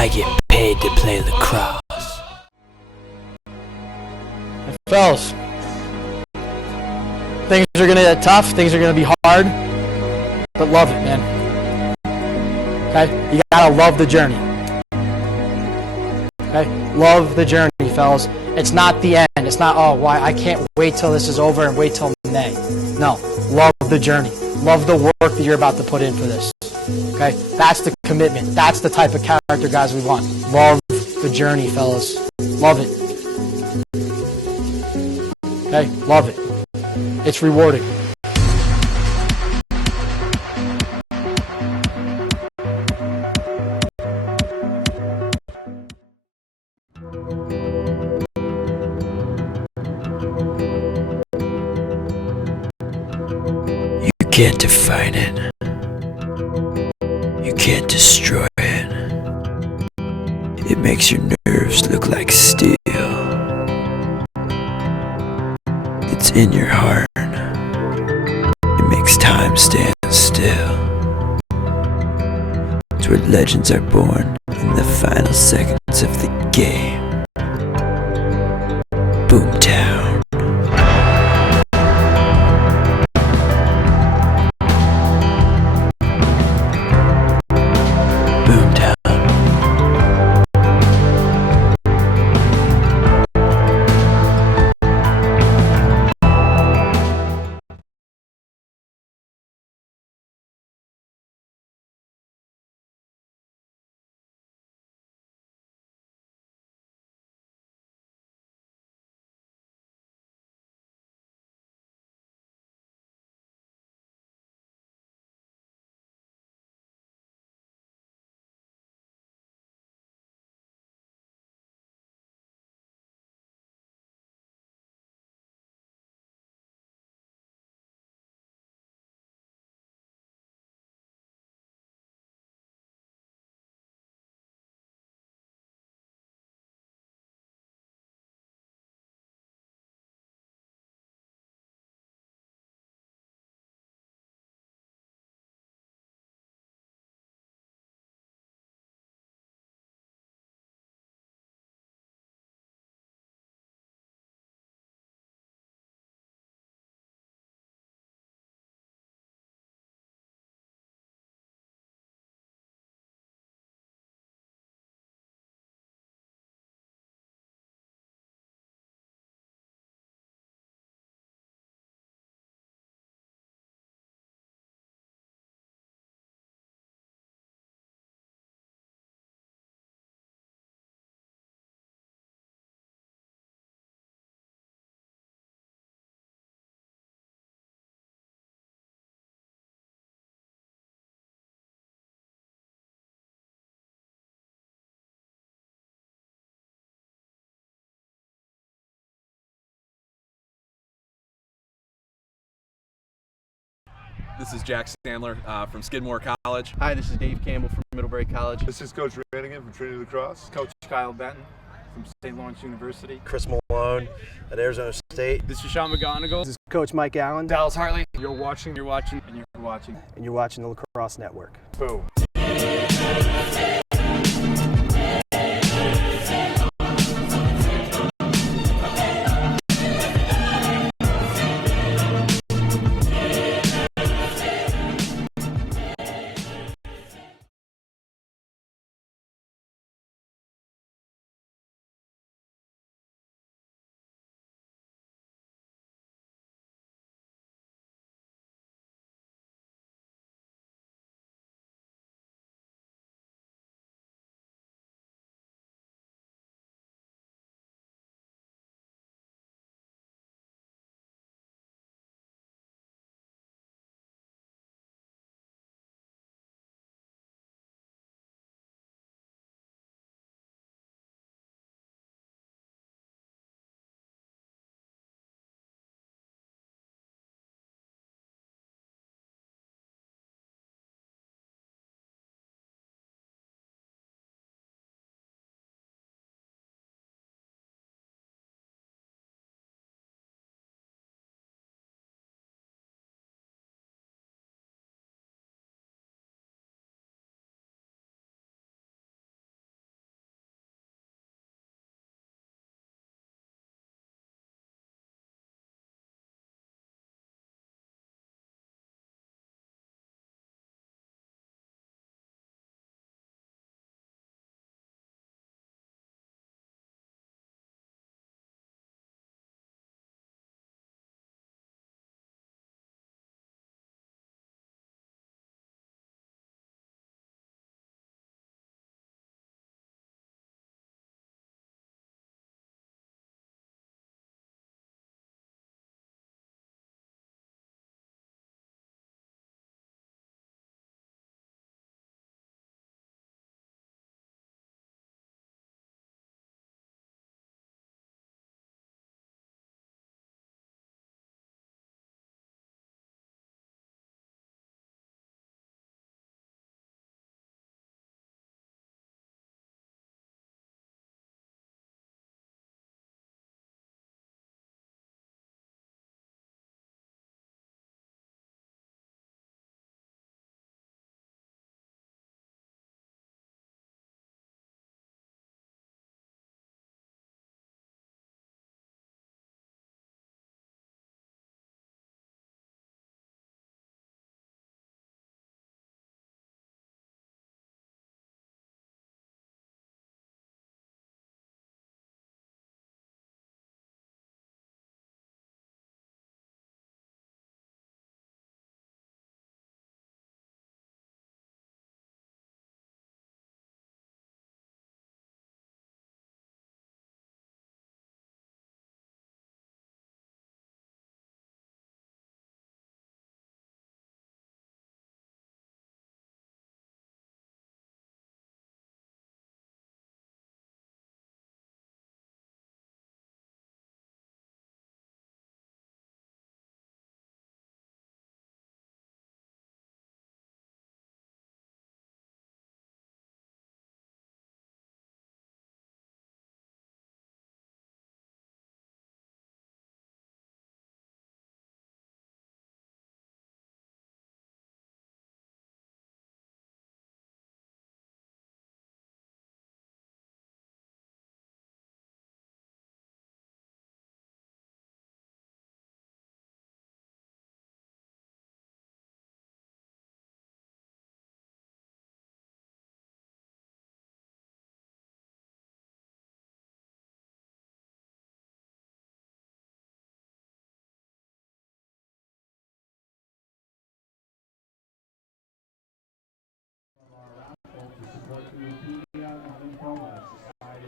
I get paid to play lacrosse. Fellas, things are gonna get tough, things are gonna be hard, but love it, man. Okay? You gotta love the journey. Okay? Love the journey, fellas. It's not the end. It's not, oh, why I can't wait till this is over and wait till May. No. Love the journey. Love the work that you're about to put in for this. Okay? That's the commitment. That's the type of character guys we want. Love the journey, fellas. Love it. Okay? Love it. It's rewarding. You can't define it. You can't destroy it. It makes your nerves look like steel. It's in your heart. It makes time stand still. It's where legends are born in the final seconds of the game. Boomtown. This is Jack Sandler from Skidmore College. Hi, this is Dave Campbell from Middlebury College. This is Coach Rannigan from Trinity Lacrosse. Coach Kyle Benton from St. Lawrence University. Chris Malone at Arizona State. This is Sean McGonigal. This is Coach Mike Allen. Dallas Hartley. You're watching. And you're watching. And you're watching the Lacrosse Network. Boom.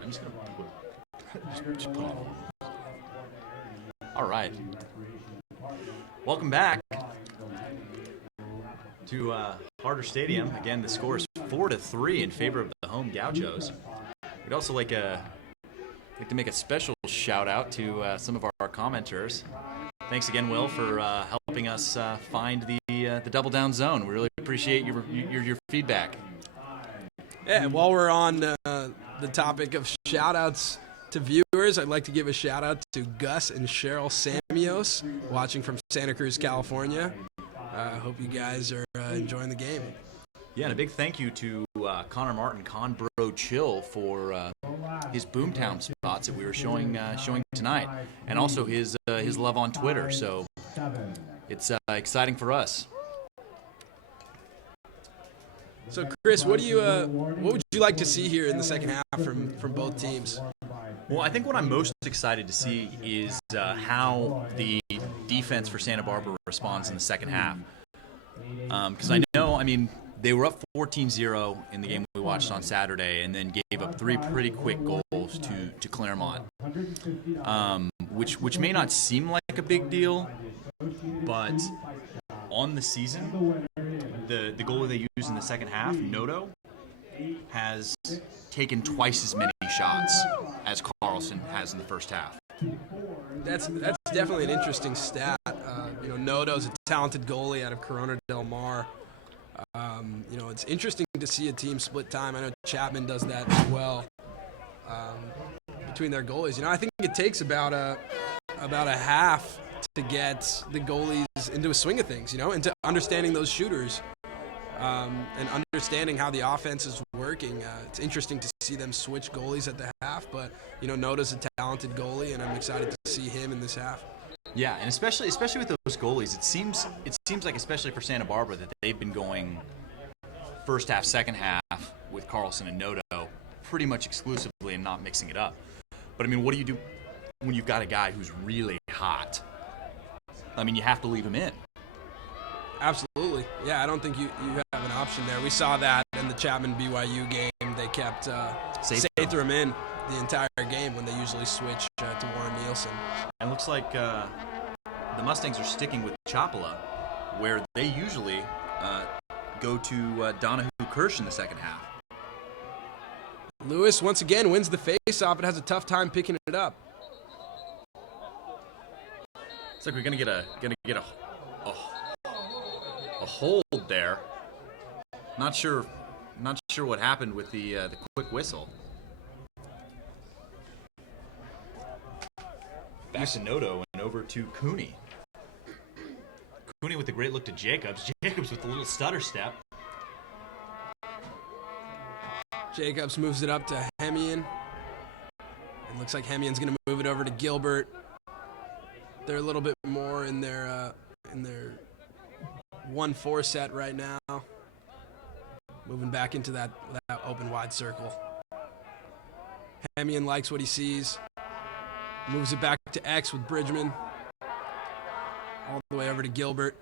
I'm just gonna just put on. All right. Welcome back to Harder Stadium. Again, the score is 4-3 in favor of the home Gauchos. We'd also like to make a special shout out to some of our commenters. Thanks again, Will, for helping us find the double down zone. We really appreciate your feedback. Yeah, while we're on the topic of shout-outs to viewers, I'd like to give a shout-out to Gus and Cheryl Samios, watching from Santa Cruz, California. I hope you guys are enjoying the game. Yeah, and a big thank you to Connor Martin, Conbro Chill, for his Boomtown spots that we were showing tonight, and also his love on Twitter. So it's exciting for us. So, Chris, what would you like to see here in the second half from both teams? Well, I think what I'm most excited to see is how the defense for Santa Barbara responds in the second half. Because they were up 14-0 in the game we watched on Saturday, and then gave up 3 pretty quick goals to Claremont, which may not seem like a big deal, but on the season, the goalie they used in the second half, Noto, has taken twice as many shots as Carlson has in the first half. That's definitely an interesting stat. Noto's a talented goalie out of Corona Del Mar. It's interesting to see a team split time. I know Chapman does that as well between their goalies. I think it takes about a half to get the goalies into a swing of things, into understanding those shooters and understanding how the offense is working. It's interesting to see them switch goalies at the half, but Nota's a talented goalie, and I'm excited to see him in this half. Yeah, and especially with those goalies, it seems like, especially for Santa Barbara, that they've been going first half, second half with Carlson and Noto pretty much exclusively and not mixing it up. But what do you do when you've got a guy who's really hot? You have to leave him in. Absolutely. Yeah, I don't think you have an option there. We saw that in the Chapman-BYU game. They kept Satherham in the entire game when they usually switch to Warren Nielsen. And it looks like the Mustangs are sticking with Chapala, where they usually go to Donahue Kirsch in the second half. Lewis once again wins the face-off, but has a tough time picking it up. It's like we're gonna get a hold there. Not sure what happened with the quick whistle. Back to Noto and over to Cooney. Cooney with a great look to Jacobs. Jacobs with a little stutter step. Jacobs moves it up to Hemian. It looks like Hemian's going to move it over to Gilbert. They're a little bit more in their 1-4 set right now. Moving back into that open wide circle. Hemian likes what he sees. Moves it back to X with Bridgman. All the way over to Gilbert.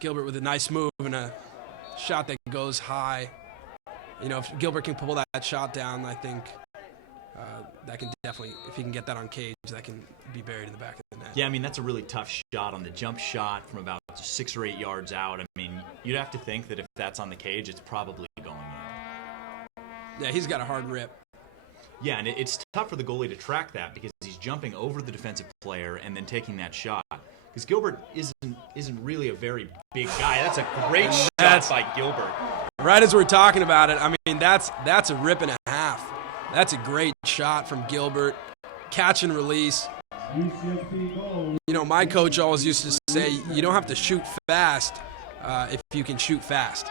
Gilbert with a nice move and a shot that goes high. If Gilbert can pull that shot down, I think that can definitely, if he can get that on cage, that can be buried in the back of the net. Yeah, that's a really tough shot on the jump shot from about 6 or 8 yards out. You'd have to think that if that's on the cage, it's probably going in. Yeah, he's got a hard rip. Yeah, and it's tough for the goalie to track that because he's jumping over the defensive player and then taking that shot. Because Gilbert isn't really a very big guy. That's a great shot by Gilbert. Right as we're talking about it, that's a rip and a half. That's a great shot from Gilbert. Catch and release. My coach always used to say, you don't have to shoot fast if you can shoot fast.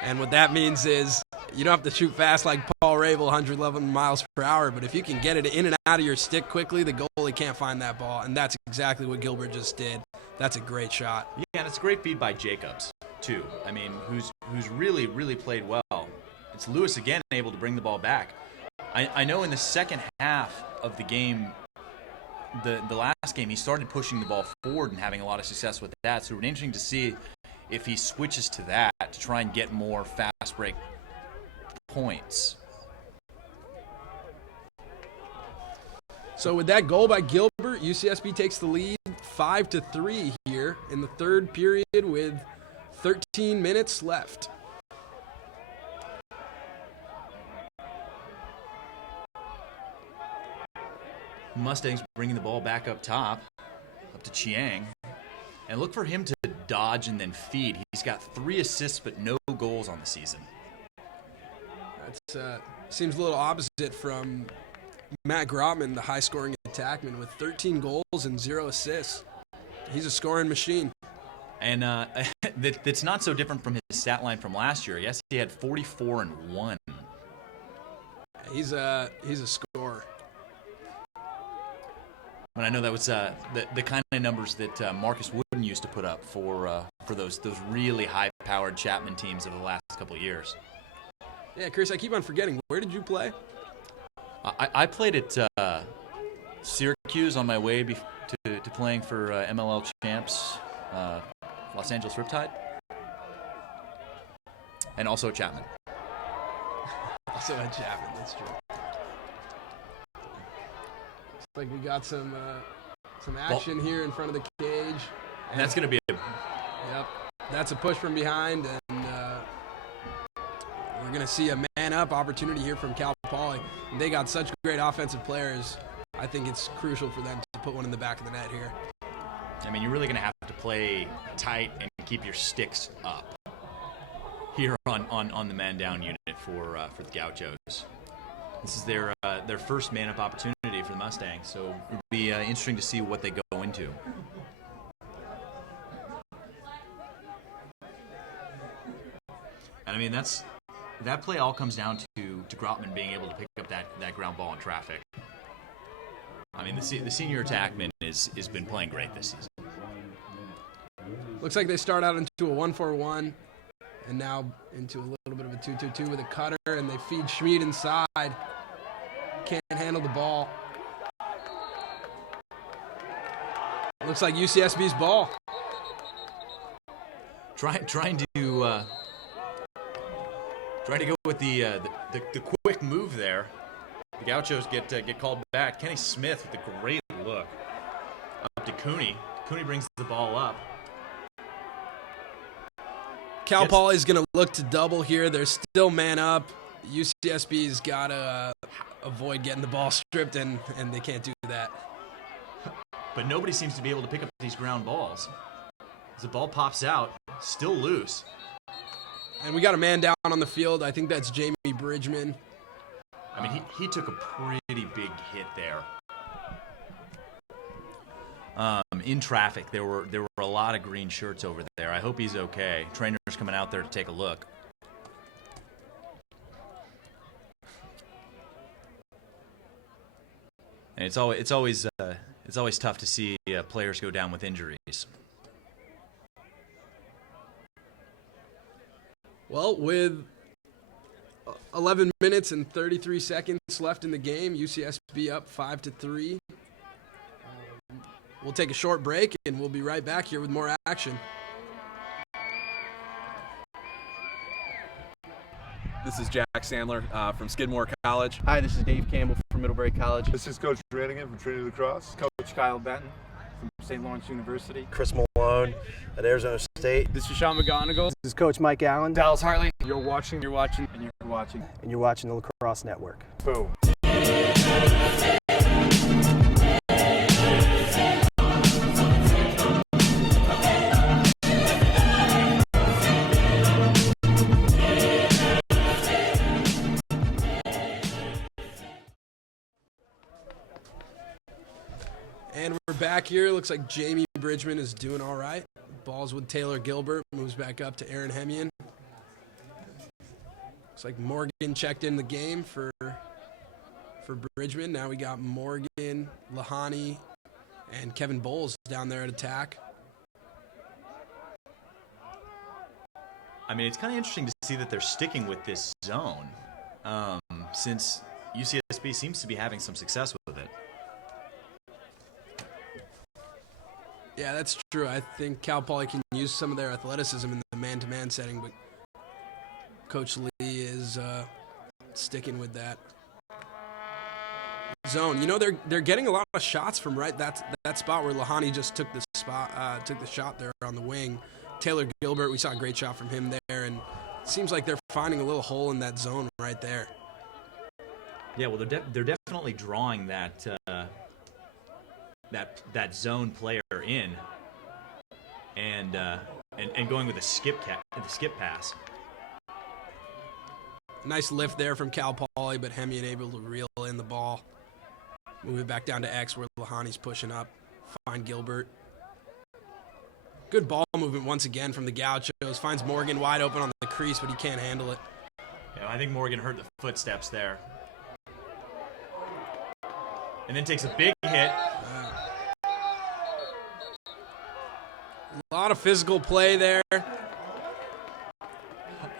And what that means is you don't have to shoot fast like Paul Rabel, 111 miles per hour, but if you can get it in and out of your stick quickly, the goalie can't find that ball, and that's exactly what Gilbert just did. That's a great shot. Yeah, and it's a great feed by Jacobs, too. Who's really, really played well. It's Lewis again able to bring the ball back. I know in the second half of the game, the last game, he started pushing the ball forward and having a lot of success with that, so it's interesting to see if he switches to that to try and get more fast break points. So with that goal by Gilbert, UCSB takes the lead 5-3 here in the third period with 13 minutes left. Mustangs bringing the ball back up top, up to Chiang. And look for him to dodge and then feed. He's got 3 assists but no goals on the season. That seems a little opposite from Matt Grotman, the high-scoring attackman, with 13 goals and 0 assists. He's a scoring machine. And that's not so different from his stat line from last year. Yes, he had 44 and 1. He's a scorer. But I know that was the kind of numbers that Marcus Wooden used to put up for those really high-powered Chapman teams of the last couple of years. Yeah, Chris, I keep on forgetting. Where did you play? I played at Syracuse on my way to playing for MLL champs, Los Angeles Riptide, and also at Chapman. Also at Chapman, that's true. Looks like we got some action here in front of the cage. And that's going to be Yep, that's a push from behind, and we're going to see a man-up opportunity here from Cal Poly. They got such great offensive players. I think it's crucial for them to put one in the back of the net here. I mean, you're really going to have to play tight and keep your sticks up here on the man-down unit for the Gauchos. This is their first man-up opportunity for the Mustangs, so it'll be interesting to see what they go into. And I mean, that play all comes down to Grotman being able to pick up that ground ball in traffic. I mean, the senior attackman has been playing great this season. Looks like they start out into a 1-4-1 and now into a little bit of a 2-2-2 with a cutter, and they feed Schmid inside. Can't handle the ball. Looks like UCSB's ball. Trying to go with the quick move there. The Gauchos get called back. Kenny Smith with a great look up to Cooney. Cooney brings the ball up. Cal Poly is going to look to double here. They're still man up. UCSB's got to avoid getting the ball stripped, and they can't do that. But nobody seems to be able to pick up these ground balls. As the ball pops out, still loose. And we got a man down on the field. I think that's Jamie Bridgman. I mean, he took a pretty big hit there. In traffic, there were a lot of green shirts over there. I hope he's okay. Trainer's coming out there to take a look. And it's always tough to see players go down with injuries. Well, with 11 minutes and 33 seconds left in the game, UCSB up 5-3. We'll take a short break, and we'll be right back here with more action. This is Jack Sandler from Skidmore College. Hi, this is Dave Campbell from Middlebury College. This is Coach Brannigan from Trinity Lacrosse. Coach Kyle Benton from St. Lawrence University. Chris Malone at Arizona State. This is Sean McGonigal. This is Coach Mike Allen. Dallas Hartley. You're watching, and you're watching. And you're watching the Lacrosse Network. Boom. And we're back here. Looks like Jamie Bridgman is doing all right. Ball's with Taylor Gilbert. Moves back up to Aaron Hemian. Looks like Morgan checked in the game for Bridgman. Now we got Morgan, Lahani, and Kevin Bowles down there at attack. I mean, it's kind of interesting to see that they're sticking with this zone since UCSB seems to be having some success with it. Yeah, that's true. I think Cal Poly can use some of their athleticism in the man-to-man setting, but Coach Lee is sticking with that zone. You know, they're getting a lot of shots from right that spot where Lahani just took the shot there on the wing. Taylor Gilbert, we saw a great shot from him there, and it seems like they're finding a little hole in that zone right there. Yeah, well, they're definitely drawing that zone player in and going with a skip pass. Nice lift there from Cal Poly, but Hemian able to reel in the ball. Move it back down to X where Lahani's pushing up. Find Gilbert. Good ball movement once again from the Gauchos. Finds Morgan wide open on the crease, but he can't handle it. Yeah, I think Morgan heard the footsteps there. And then takes a big hit. A lot of physical play there.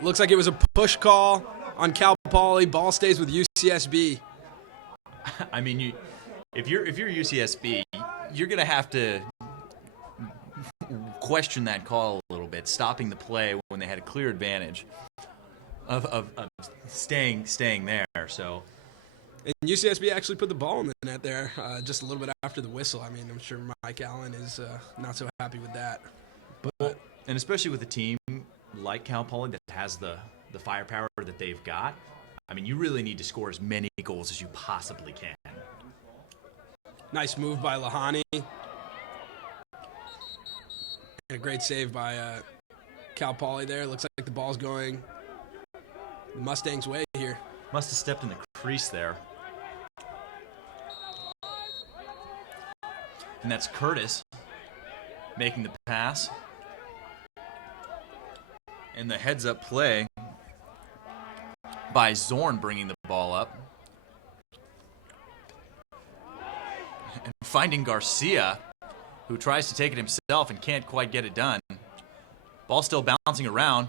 Looks like it was a push call on Cal Poly. Ball stays with UCSB. I mean, if you're UCSB, you're gonna have to question that call a little bit, stopping the play when they had a clear advantage of staying there. So, and UCSB actually put the ball in the net there just a little bit after the whistle. I mean, I'm sure Mike Allen is not so happy with that. But and especially with a team like Cal Poly that has the firepower that they've got, I mean, you really need to score as many goals as you possibly can. Nice move by Lahani. And a great save by Cal Poly there. Looks like the ball's going the Mustangs' way here. Must have stepped in the crease there. And that's Curtis making the pass. And the heads-up play by Zorn bringing the ball up. And finding Garcia, who tries to take it himself and can't quite get it done. Ball still bouncing around.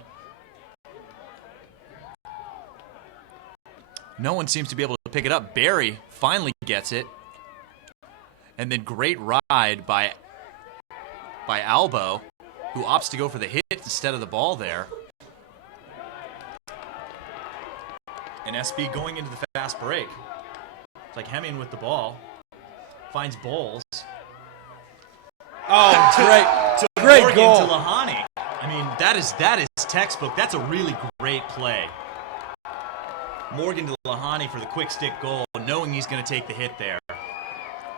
No one seems to be able to pick it up. Barry finally gets it. And then great ride by Albo, who opts to go for the hit instead of the ball there. And SB going into the fast break. It's like Hemian with the ball. Finds Bowles. Oh, great Morgan goal. To Lahani. I mean, that is textbook. That's a really great play. Morgan to Lahani for the quick stick goal, knowing he's going to take the hit there.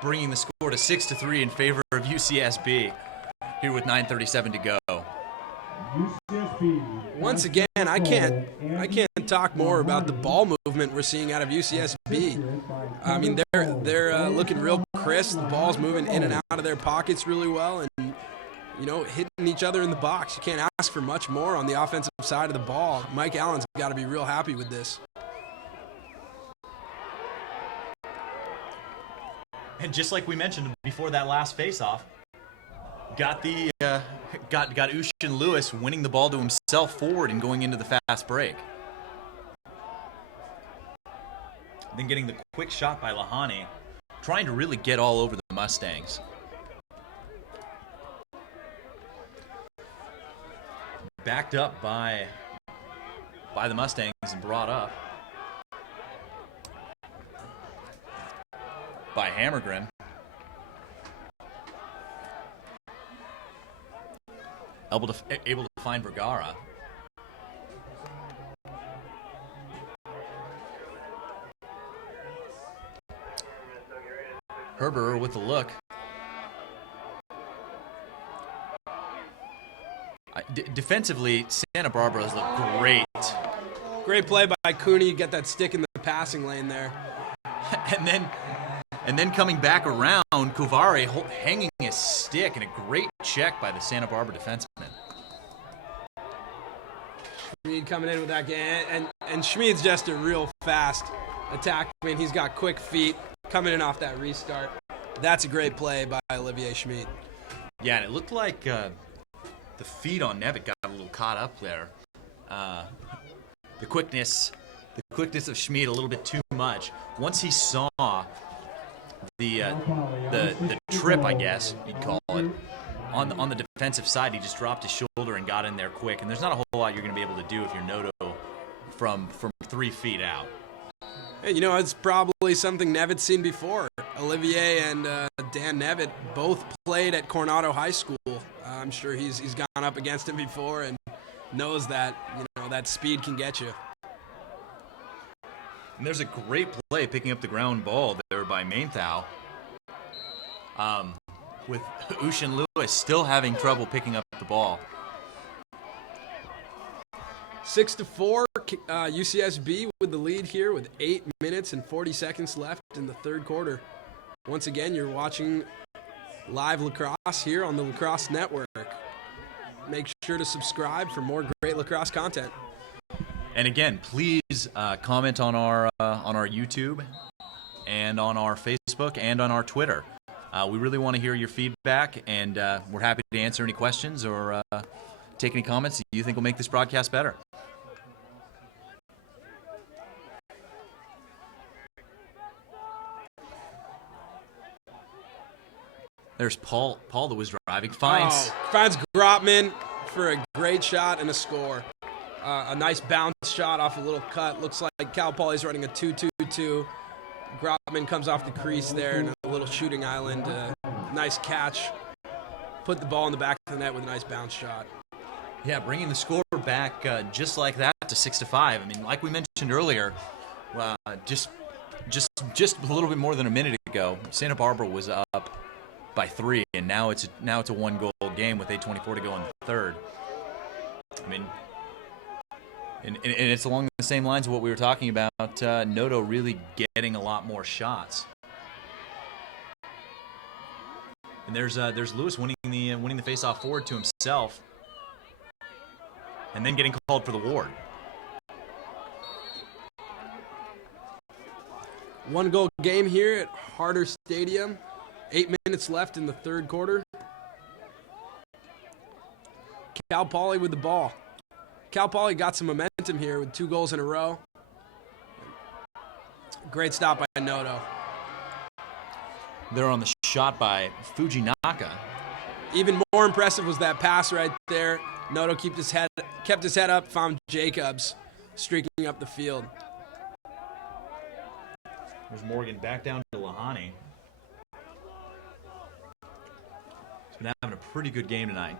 Bringing the score to 6-3 in favor of UCSB here with 9:37 to go. Once again, I can't talk more about the ball movement we're seeing out of UCSB. I mean, they're looking real crisp. The ball's moving in and out of their pockets really well, and hitting each other in the box. You can't ask for much more on the offensive side of the ball. Mike Allen's got to be real happy with this. And just like we mentioned before that last face-off, got Ushin Lewis winning the ball to himself forward and going into the fast break. Then getting the quick shot by Lahani, trying to really get all over the Mustangs. Backed up by the Mustangs and brought up by Hammergren. Able to find Vergara. Herber with the look. Defensively, Santa Barbara's looked great. Great play by Cooney. Get that stick in the passing lane there. And then coming back around, Kuvari hanging his stick, and a great check by the Santa Barbara defenseman. Schmid coming in with that game, and Schmid's just a real fast attackman. He's got quick feet coming in off that restart. That's a great play by Olivier Schmid. Yeah, and it looked like the feet on Nevitt got a little caught up there. The quickness of Schmid a little bit too much. Once he saw the trip, I guess you'd call it, on the defensive side, he just dropped his shoulder and got in there quick. And there's not a whole lot you're going to be able to do if you're Noto from 3 feet out. Hey, it's probably something Nevitt's seen before. Olivier and Dan Nevitt both played at Coronado High School. I'm sure he's gone up against him before and knows that that speed can get you. And there's a great play picking up the ground ball there by Mainthau. with Ocean Lewis still having trouble picking up the ball. 6-4, UCSB with the lead here with 8 minutes and 40 seconds left in the third quarter. Once again, you're watching live lacrosse here on the Lacrosse Network. Make sure to subscribe for more great lacrosse content. And again, please comment on our YouTube and on our Facebook and on our Twitter. We really want to hear your feedback, and we're happy to answer any questions or take any comments that you think will make this broadcast better. There's Paul that was driving. Finds Grotman for a great shot and a score. A nice bounce shot off a little cut. Looks like Cal Poly's running a 2-2-2. Grotman comes off the crease there in a little shooting island. Nice catch. Put the ball in the back of the net with a nice bounce shot. Yeah, bringing the score back just like that to 6-5. I mean, like we mentioned earlier, just a little bit more than a minute ago, Santa Barbara was up by 3, and now it's a one-goal game with 8:24 to go in the third. I mean, and it's along the same lines of what we were talking about. Noto really getting a lot more shots, and there's Lewis winning the face-off forward to himself, and then getting called for the ward. One-goal game here at Harder Stadium. 8 minutes left in the third quarter. Cal Poly with the ball. Cal Poly got some momentum here with 2 goals in a row. Great stop by Noto. They're on the shot by Fujinaka. Even more impressive was that pass right there. Noto kept his head up, found Jacobs streaking up the field. There's Morgan back down to Lahani. He's been having a pretty good game tonight.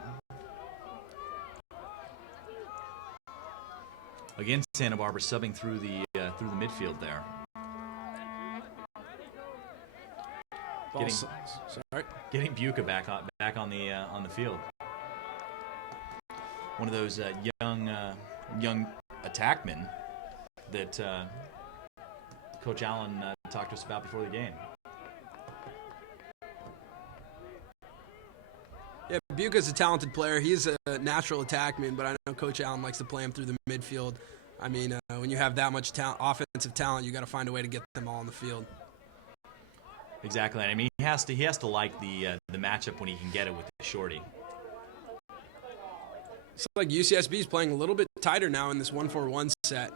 Again, Santa Barbara subbing through the midfield there. Getting Buca back on the field. One of those young attackmen that Coach Allen talked to us about before the game. Yeah, Buca's a talented player. He's a natural attackman, but I know Coach Allen likes to play him through the midfield. I mean, when you have that much offensive talent, you got to find a way to get them all on the field. Exactly. I mean, he has to like the matchup when he can get it with the shorty. It's like UCSB is playing a little bit tighter now in this 1-4-1 set.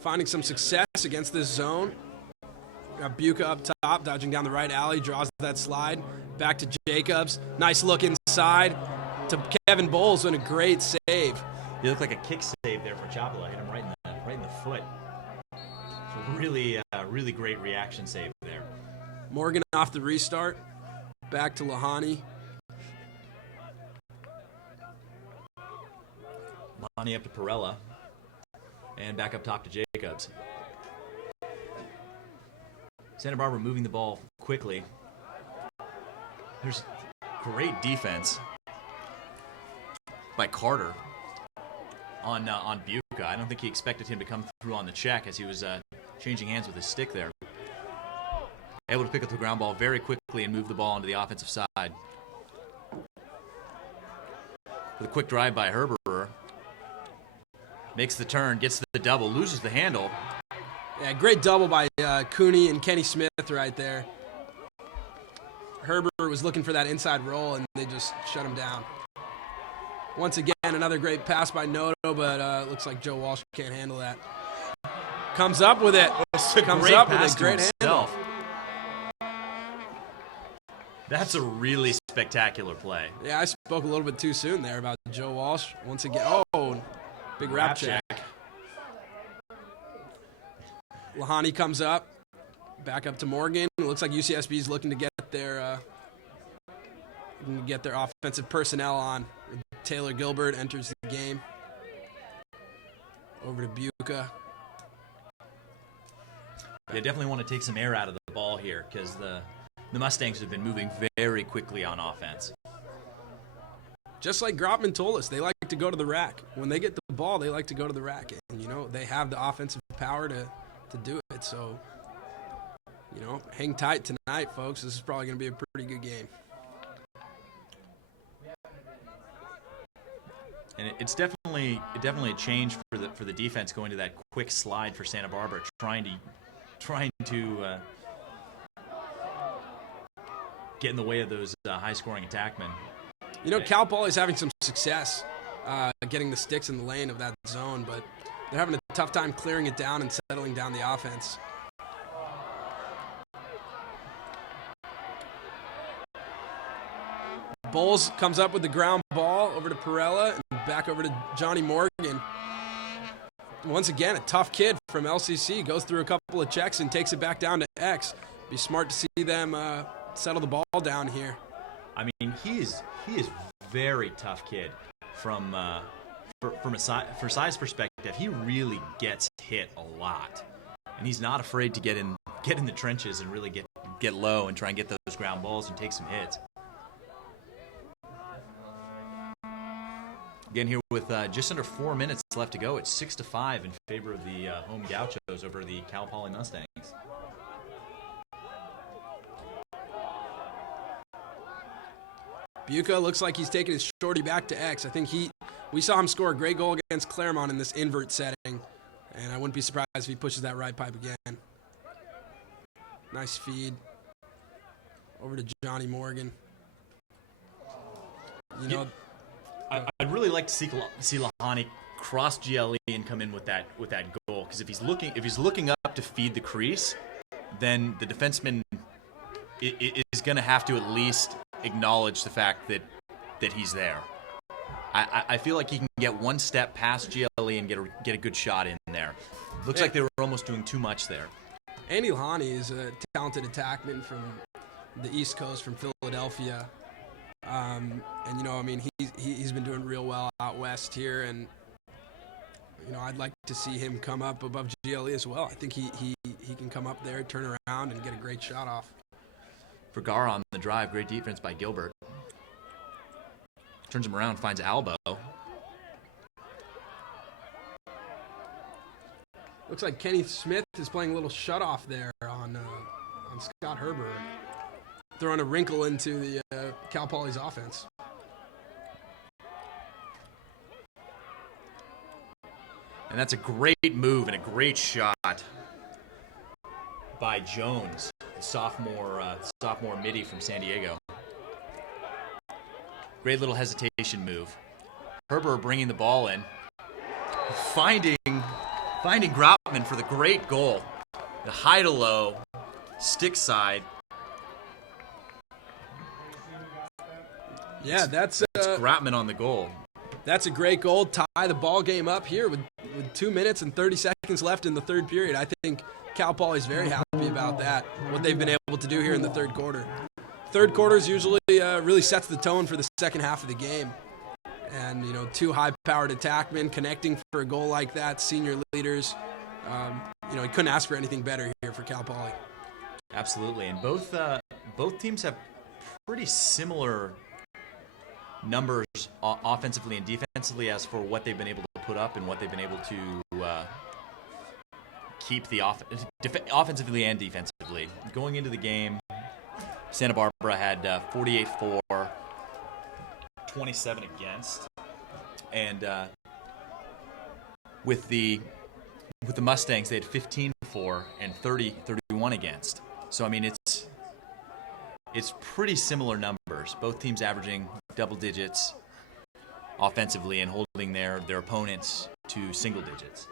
Finding some success against this zone. Got Buca up top, dodging down the right alley, draws that slide. Back to Jacobs. Nice look inside to Kevin Bowles, and a great save. He looked like a kick save there for Chapela. Hit him right in the foot. So really great reaction save there. Morgan off the restart. Back to Lahani. Lahani up to Perella. And back up top to Jacobs. Santa Barbara moving the ball quickly. There's great defense by Carter on Buca. I don't think he expected him to come through on the check as he was changing hands with his stick there. Able to pick up the ground ball very quickly and move the ball onto the offensive side. With a quick drive by Herberer. Makes the turn, gets the double, loses the handle. Yeah, great double by Cooney and Kenny Smith right there. Herbert was looking for that inside roll, and they just shut him down. Once again, another great pass by Noto, but looks like Joe Walsh can't handle that. Comes up with it. Comes up with a great handle. That's a really spectacular play. Yeah, I spoke a little bit too soon there about Joe Walsh. Once again, big wrap check. Lahani comes up, back up to Morgan. It looks like UCSB is looking to get their offensive personnel on. Taylor Gilbert enters the game. Over to Buca. Yeah, definitely want to take some air out of the ball here because the the Mustangs have been moving very quickly on offense. Just like Grotman told us, they like to go to the rack. When they get the ball, they like to go to the rack. And, they have the offensive power to do it. So, hang tight tonight, folks. This is probably going to be a pretty good game. And it's definitely a change for the defense going to that quick slide for Santa Barbara, trying to get in the way of those high-scoring attackmen. Cal Poly is having some success getting the sticks in the lane of that zone, but they're having a tough time clearing it down and settling down the offense. Bowles comes up with the ground ball over to Perella and back over to Johnny Morgan. Once again, a tough kid from LCC goes through a couple of checks and takes it back down to X. Be smart to see them settle the ball down here. I mean, he is very tough kid from for size perspective. He really gets hit a lot, and he's not afraid to get in the trenches and really get low and try and get those ground balls and take some hits. Again, here with just under 4 minutes left to go, it's 6-5 in favor of the home Gauchos over the Cal Poly Mustangs. Buca looks like he's taking his shorty back to X. I think we saw him score a great goal against Claremont in this invert setting, and I wouldn't be surprised if he pushes that right pipe again. Nice feed over to Johnny Morgan. I'd really like to see Lahani cross GLE and come in with that goal, because if he's looking up to feed the crease, then the defenseman is going to have to at least acknowledge the fact that he's there. I feel like he can get one step past GLE and get a good shot in there. Looks like they were almost doing too much there. Andy Lahani is a talented attackman from the East Coast, from Philadelphia. He's been doing real well out west here, and I'd like to see him come up above GLE as well. I think he can come up there, turn around, and get a great shot off. Vergara on the drive, great defense by Gilbert. Turns him around, finds Albo. Looks like Kenny Smith is playing a little shutoff there on Scott Herbert, throwing a wrinkle into the Cal Poly's offense. And that's a great move and a great shot by Jones, the sophomore midi from San Diego. Great little hesitation move. Herbert bringing the ball in, finding Grotman for the great goal. The high to low, stick side. Yeah, that's Grotman on the goal. That's a great goal. Tie the ball game up here with 2 minutes and 30 seconds left in the third period. I think Cal Poly is very happy about that, what they've been able to do here in the third quarter. Third quarter is usually really sets the tone for the second half of the game. And, two high-powered attackmen connecting for a goal like that, senior leaders. You couldn't ask for anything better here for Cal Poly. Absolutely, and both teams have pretty similar numbers offensively and defensively as for what they've been able to put up and what they've been able to keep the offensively and defensively. Going into the game, Santa Barbara had 48-4, 27 against, and with the Mustangs, they had 15-4 and 30-31 against. So I mean, it's pretty similar numbers. Both teams averaging double digits offensively and holding their opponents to single digits.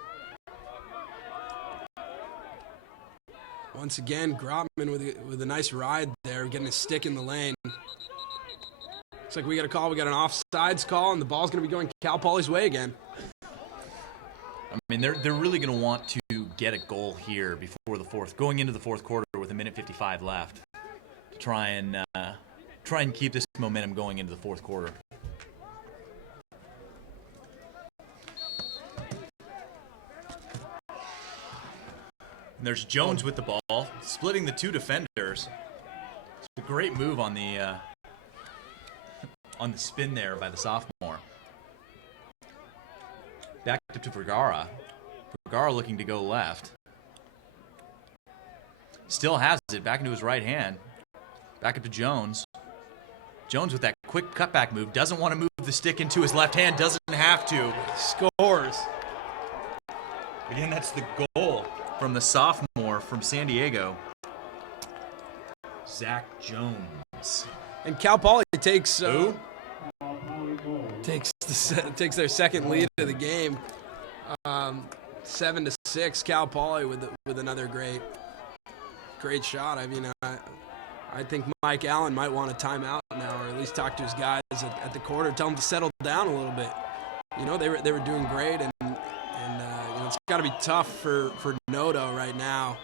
Once again, Grotman with a nice ride there, getting a stick in the lane. Looks like we got a call. We got an offsides call, and the ball's going to be going Cal Poly's way again. I mean, they're really going to want to get a goal here before going into the fourth quarter with 1:55 left, to try and keep this momentum going into the fourth quarter. And there's Jones with the ball, splitting the two defenders. Great move on the spin there by the sophomore. Back up to Vergara. Vergara looking to go left. Still has it back into his right hand. Back up to Jones. Jones with that quick cutback move. Doesn't want to move the stick into his left hand. Doesn't have to. Scores. Again, that's the goal from the sophomore from San Diego. Zach Jones. And Cal Poly takes their second lead of the game, 7-6. Cal Poly with another great shot. I mean, I think Mike Allen might want a timeout now, or at least talk to his guys at the quarter, tell them to settle down a little bit. You know, they were doing great, and you know, it's got to be tough for Noto right now.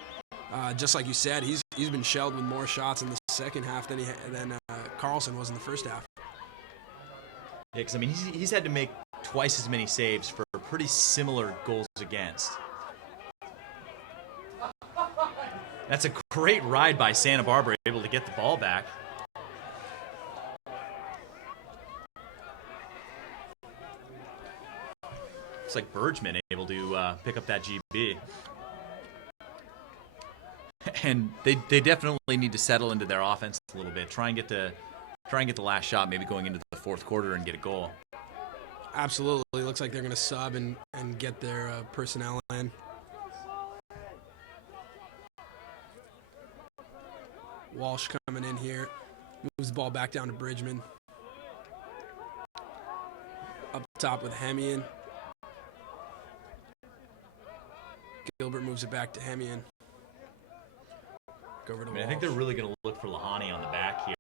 Just like you said, he's been shelled with more shots in the second half than Carlson was in the first half. Yeah, because I mean, he's had to make twice as many saves for pretty similar goals against. That's a great ride by Santa Barbara, able to get the ball back. Looks like Bergman able to pick up that GB. And they definitely need to settle into their offense a little bit. Try and get the last shot, maybe going into the fourth quarter and get a goal. Absolutely. Looks like they're going to sub and get their personnel in. Walsh coming in here. Moves the ball back down to Bridgman. Up top with Hemian. Gilbert moves it back to Hemian. Go over to Walsh. I think they're really going to look for Lahani on the back here.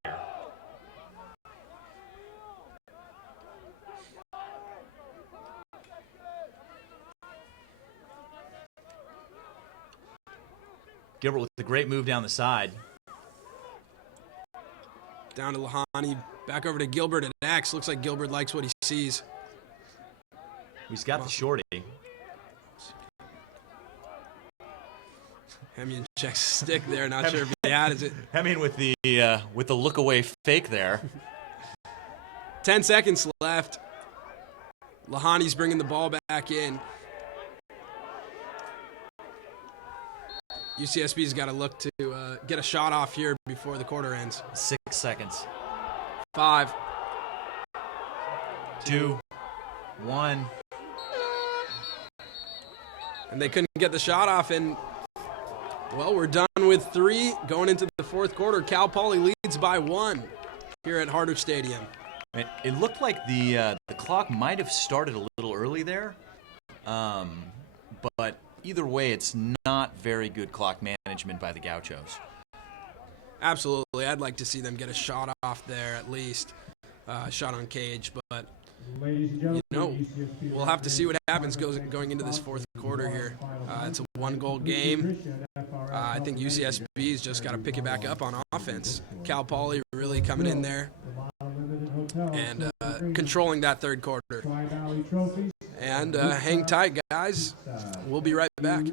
Gilbert with the great move down the side. Down to Lahani. Back over to Gilbert at X. Looks like Gilbert likes what he sees. He's got the shorty. Hemian checks the stick there. Not sure if he had it. Hemian with the look away fake there. 10 seconds left. Lahani's bringing the ball back in. UCSB's got to look to get a shot off here before the quarter ends. 6 seconds. 5, 2, 1. And they couldn't get the shot off, and well, we're done with 3 going into the fourth quarter. Cal Poly leads by 1 here at Harder Stadium. It looked like the clock might have started a little early there, but either way, it's not very good clock management by the Gauchos. Absolutely. I'd like to see them get a shot off there at least, shot on cage. But, you know, we'll have to see what happens going into this fourth quarter here. It's a 1-goal game. I think UCSB's just got to pick it back up on offense. Cal Poly really coming in there and controlling that third quarter. And hang tight, guys. We'll be right back.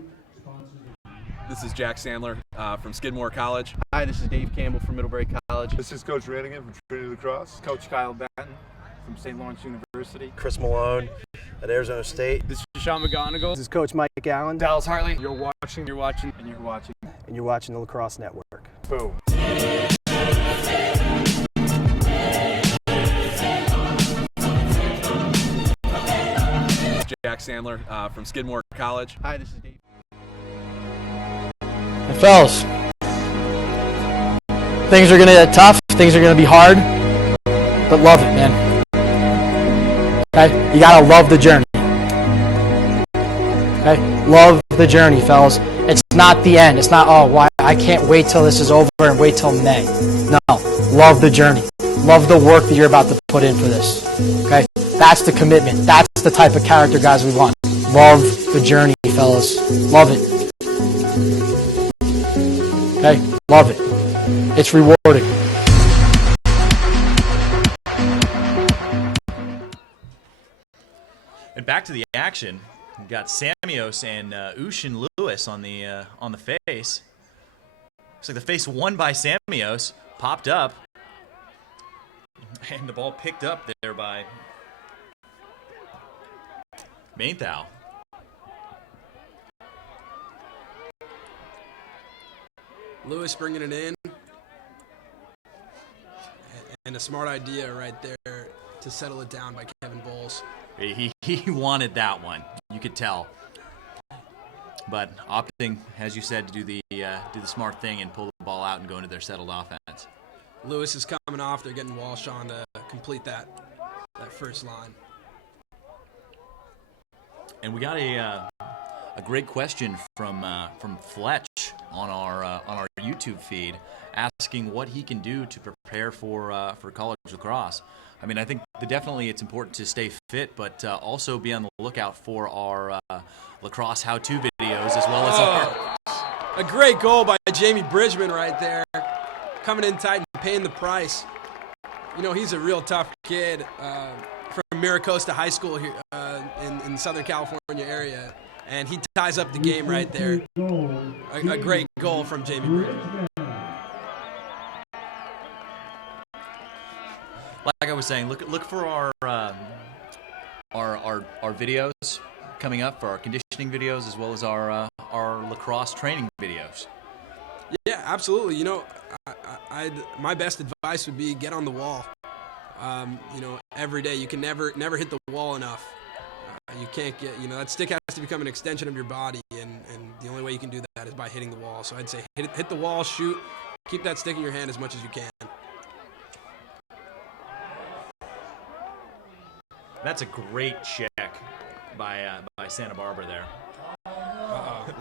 This is Jack Sandler from Skidmore College. Hi, this is Dave Campbell from Middlebury College. This is Coach Rannigan from Trinity Lacrosse. Coach Kyle Batten from St. Lawrence University. Chris Malone at Arizona State. This is Sean McGonigal. This is Coach Mike Allen. Dallas Hartley. You're watching, and you're watching the Lacrosse Network. Boom. Jack Sandler from Skidmore College. Hi, this is Dave. And fellas, things are going to get tough, things are going to be hard, but love it, man. Okay? You got to love the journey. Okay? Love the journey, fellas. It's not the end. It's not, oh, why I can't wait till this is over and wait till May. No, love the journey. Love the work that you're about to put in for this. Okay? That's the commitment. That's the type of character guys we want. Love the journey, fellas. Love it. Okay? Love it. It's rewarding. And back to the action. We've got Samios and Ushin Lewis on the face. Looks like the face won by Samios. popped up, and the ball picked up there by Mainthau. Lewis bringing it in. And a smart idea right there to settle it down by Kevin Bowles. He wanted that one. You could tell. But opting, as you said, to do the smart thing and pull the ball out and go into their settled offense. Lewis is coming off. They're getting Walsh on to complete that first line. And we got a great question from Fletch on our YouTube feed, asking what he can do to prepare for college lacrosse. I mean, I think definitely it's important to stay fit, but also be on the lookout for our lacrosse how-to videos, as well as a great goal by Jamie Bridgman right there, coming in tight and paying the price. You know, he's a real tough kid from Miracosta High School here in Southern California area, and he ties up the game right there. A great goal from Jamie Bridgman. Like I was saying, look for our videos coming up, for our conditioning videos, as well as our lacrosse training videos. Yeah, absolutely. You know, my best advice would be get on the wall. You know, every day. You can never hit the wall enough. You can't get, you know, that stick has to become an extension of your body, and the only way you can do that is by hitting the wall. So I'd say hit the wall, shoot, keep that stick in your hand as much as you can. That's a great check by Santa Barbara there.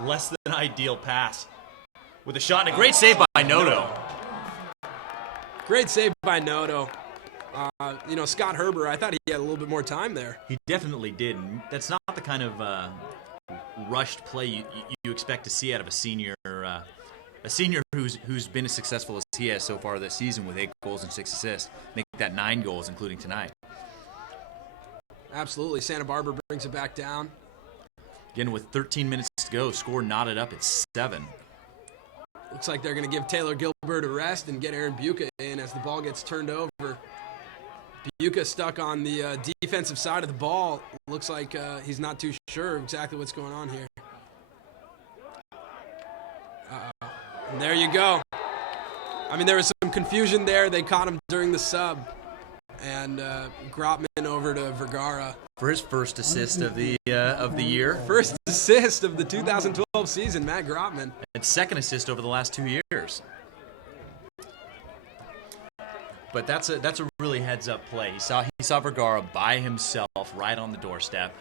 Less than ideal pass with a shot and a great save by Noto. Great save by Noto. You know, Scott Herber, I thought he had a little bit more time there. He definitely did. And that's not the kind of rushed play you expect to see out of a senior who's been as successful as he has so far this season with 8 goals and 6 assists. Make that 9 goals, including tonight. Absolutely. Santa Barbara brings it back down. Again, with 13 minutes to go, score knotted up at 7. Looks like they're going to give Taylor Gilbert a rest and get Aaron Buca in as the ball gets turned over. Buca stuck on the defensive side of the ball. Looks like he's not too sure exactly what's going on here. And there you go. I mean, there was some confusion there. They caught him during the sub. And Grotman over to Vergara for his first assist of the year. First assist of the 2012 season, Matt Grotman. And second assist over the last 2 years. But that's a really heads-up play. He saw Vergara by himself right on the doorstep,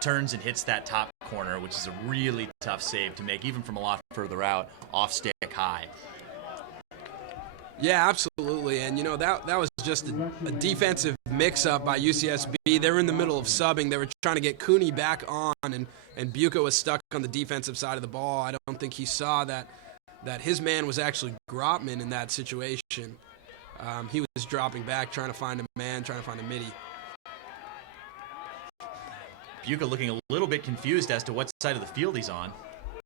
turns and hits that top corner, which is a really tough save to make, even from a lot further out, off stick high. Yeah, absolutely. And, you know, that was just a defensive mix-up by UCSB. They were in the middle of subbing. They were trying to get Cooney back on, and Buca was stuck on the defensive side of the ball. I don't think he saw that his man was actually Grotman in that situation. He was dropping back, trying to find a man, trying to find a midi. Buca looking a little bit confused as to what side of the field he's on,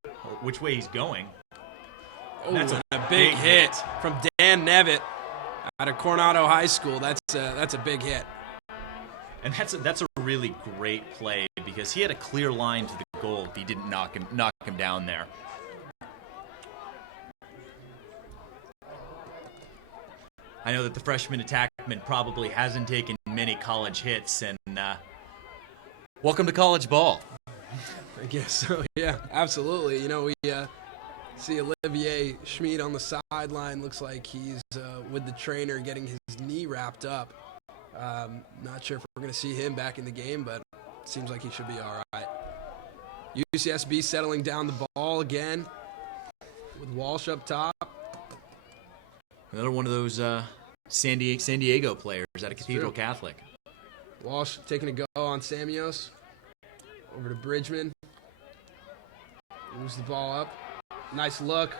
or which way he's going. Oh, that's a big hit from Dan Nevitt out of Coronado High School. That's a big hit. And that's a really great play because he had a clear line to the goal if he didn't knock him down there. I know that the freshman attackman probably hasn't taken many college hits, and welcome to college ball. I guess so, yeah, absolutely. You know, we see Olivier Schmid on the sideline. Looks like he's with the trainer getting his knee wrapped up. Not sure if we're going to see him back in the game, but seems like he should be all right. UCSB settling down the ball again with Walsh up top. Another one of those San Diego players out of Cathedral Catholic. Walsh taking a go on Samios. Over to Bridgman. Moves the ball up. Nice look.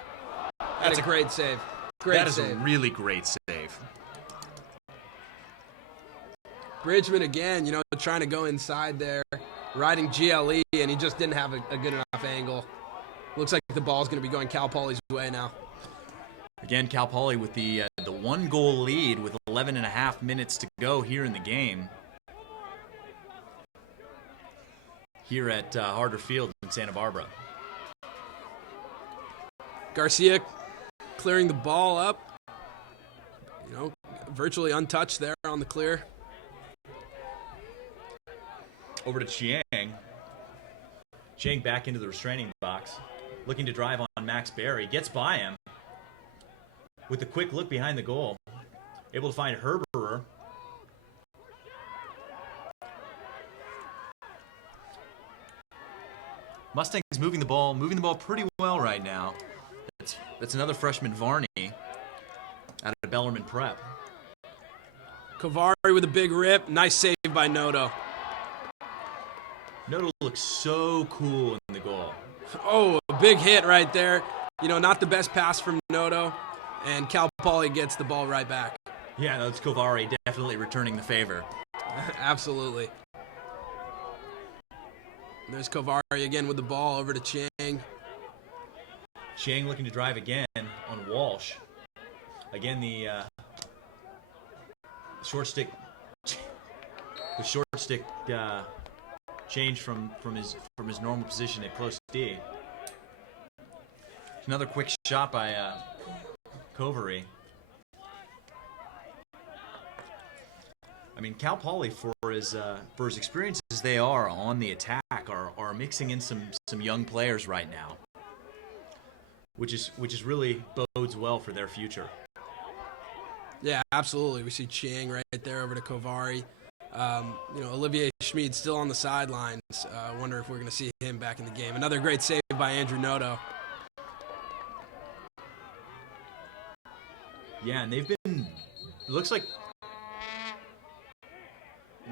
That's a great save. That is a really great save. Bridgman again, you know, trying to go inside there, riding GLE, and he just didn't have a good enough angle. Looks like the ball's going to be going Cal Poly's way now. Again, Cal Poly with the 1-goal lead with 11 and a half minutes to go here in the game. Here at Harder Field in Santa Barbara. Garcia clearing the ball up. You know, virtually untouched there on the clear. Over to Chiang. Chiang back into the restraining box. Looking to drive on Max Berry. Gets by him. With a quick look behind the goal. Able to find Herberer. Mustangs moving the ball pretty well right now. That's another freshman, Varney, out of Bellarmine Prep. Kovari with a big rip. Nice save by Noto. Noto looks so cool in the goal. Oh, a big hit right there. You know, not the best pass from Noto, and Cal Poly gets the ball right back. Yeah, that's Kovari definitely returning the favor. Absolutely. There's Kovari again with the ball over to Chiang. Chiang looking to drive again on Walsh. Again, the short stick. The short stick change from his normal position at close D. Another quick shot by Kovari. I mean, Cal Poly, for his experiences they are on the attack, are mixing in some young players right now, which is really bodes well for their future. Yeah, absolutely. We see Chiang right there over to Kovari. You know, Olivier Schmid still on the sidelines. I wonder if we're going to see him back in the game. Another great save by Andrew Noto. Yeah, and they've been. It looks like.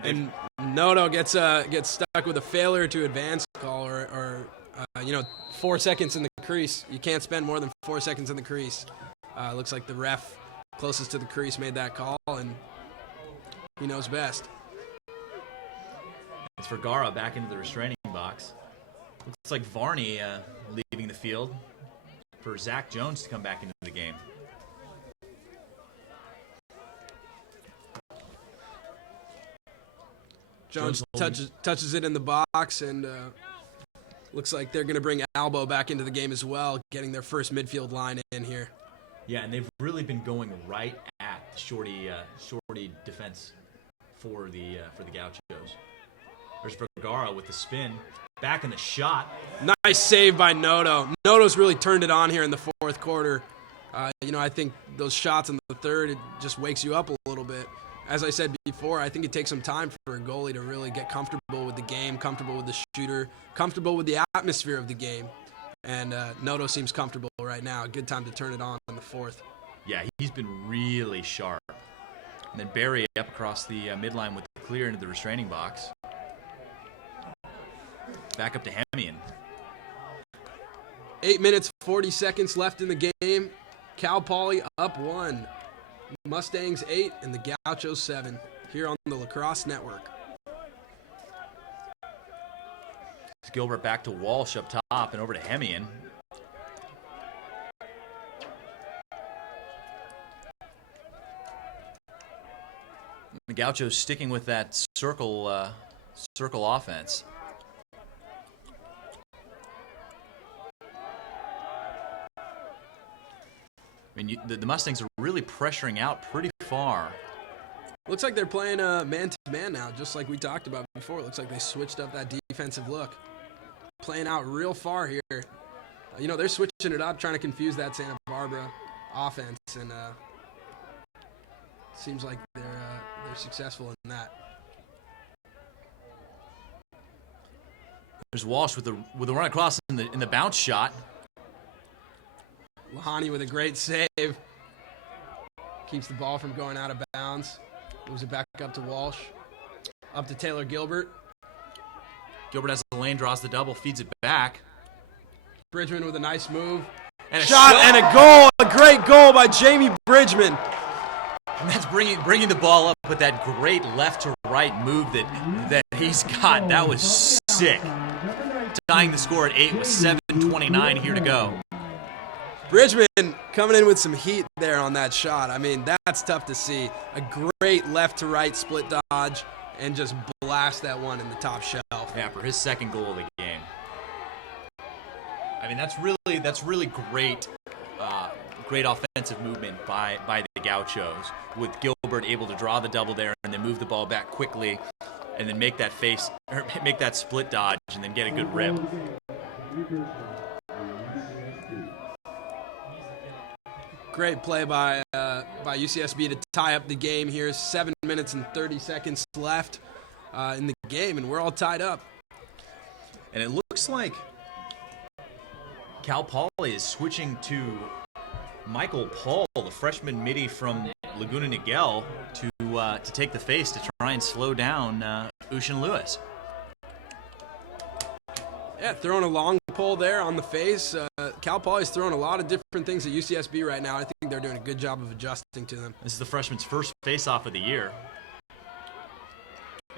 And Noto gets stuck with a failure to advance call, or 4 seconds in the crease. You can't spend more than 4 seconds in the crease. Looks like the ref closest to the crease made that call, and he knows best. It's Vergara back into the restraining box. Looks like Varney leaving the field for Zach Jones to come back into the game. Jones touches it in the box, and looks like they're going to bring Albo back into the game as well, getting their first midfield line in here. Yeah, and they've really been going right at the shorty defense for the Gauchos. There's Vergara with the spin, back in the shot. Nice save by Noto. Noto's really turned it on here in the fourth quarter. I think those shots in the third, it just wakes you up a little bit. As I said before, I think it takes some time for a goalie to really get comfortable with the game, comfortable with the shooter, comfortable with the atmosphere of the game. And Noto seems comfortable right now. A good time to turn it on in the fourth. Yeah, he's been really sharp. And then Barry up across the midline with the clear into the restraining box. Back up to Hemian. 8 minutes, 40 seconds left in the game. Cal Poly up 1. Mustangs 8 and the Gauchos 7 here on the Lacrosse Network. Gilbert back to Walsh up top and over to Hemian. The Gauchos sticking with that circle offense. I mean, the Mustangs are really pressuring out pretty far. Looks like they're playing man-to-man now, just like we talked about before. Looks like they switched up that defensive look. Playing out real far here. They're switching it up, trying to confuse that Santa Barbara offense, and seems like they're successful in that. There's Walsh with the run across in the bounce shot. Lahani with a great save. Keeps the ball from going out of bounds. Moves it back up to Walsh. Up to Taylor Gilbert. Gilbert has the lane, draws the double, feeds it back. Bridgman with a nice move. And a shot and a goal. A great goal by Jamie Bridgman. And that's bringing the ball up with that great left to right move that he's got. That was sick. Tying the score at 8 with 7:29 here to go. Bridgman coming in with some heat there on that shot. I mean, that's tough to see. A great left-to-right split dodge and just blast that one in the top shelf. Yeah, for his second goal of the game. I mean, that's really great, great offensive movement by the Gauchos, with Gilbert able to draw the double there and then move the ball back quickly, and then make that split dodge and then get a good rip. Great play by UCSB to tie up the game here. 7 minutes and 30 seconds left in the game, and we're all tied up. And it looks like Cal Poly is switching to Michael Paul, the freshman midi from Laguna Niguel, to take the face to try and slow down Ushin Lewis. Yeah, throwing a long pole there on the face. Cal Poly's throwing a lot of different things at UCSB right now. I think they're doing a good job of adjusting to them. This is the freshman's first face-off of the year.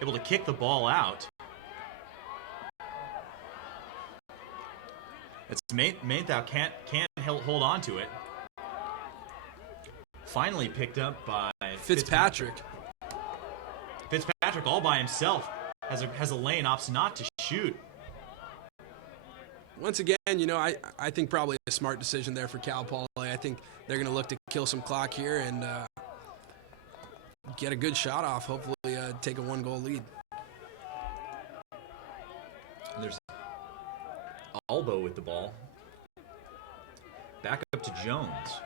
Able to kick the ball out. It's Mainthau can't hold on to it. Finally picked up by Fitzpatrick. Fitzpatrick all by himself has a lane, opts not to shoot. Once again, I think probably a smart decision there for Cal Poly. I think they're going to look to kill some clock here and get a good shot off, hopefully take a 1-goal lead. There's Albo with the ball. Back up to Jones.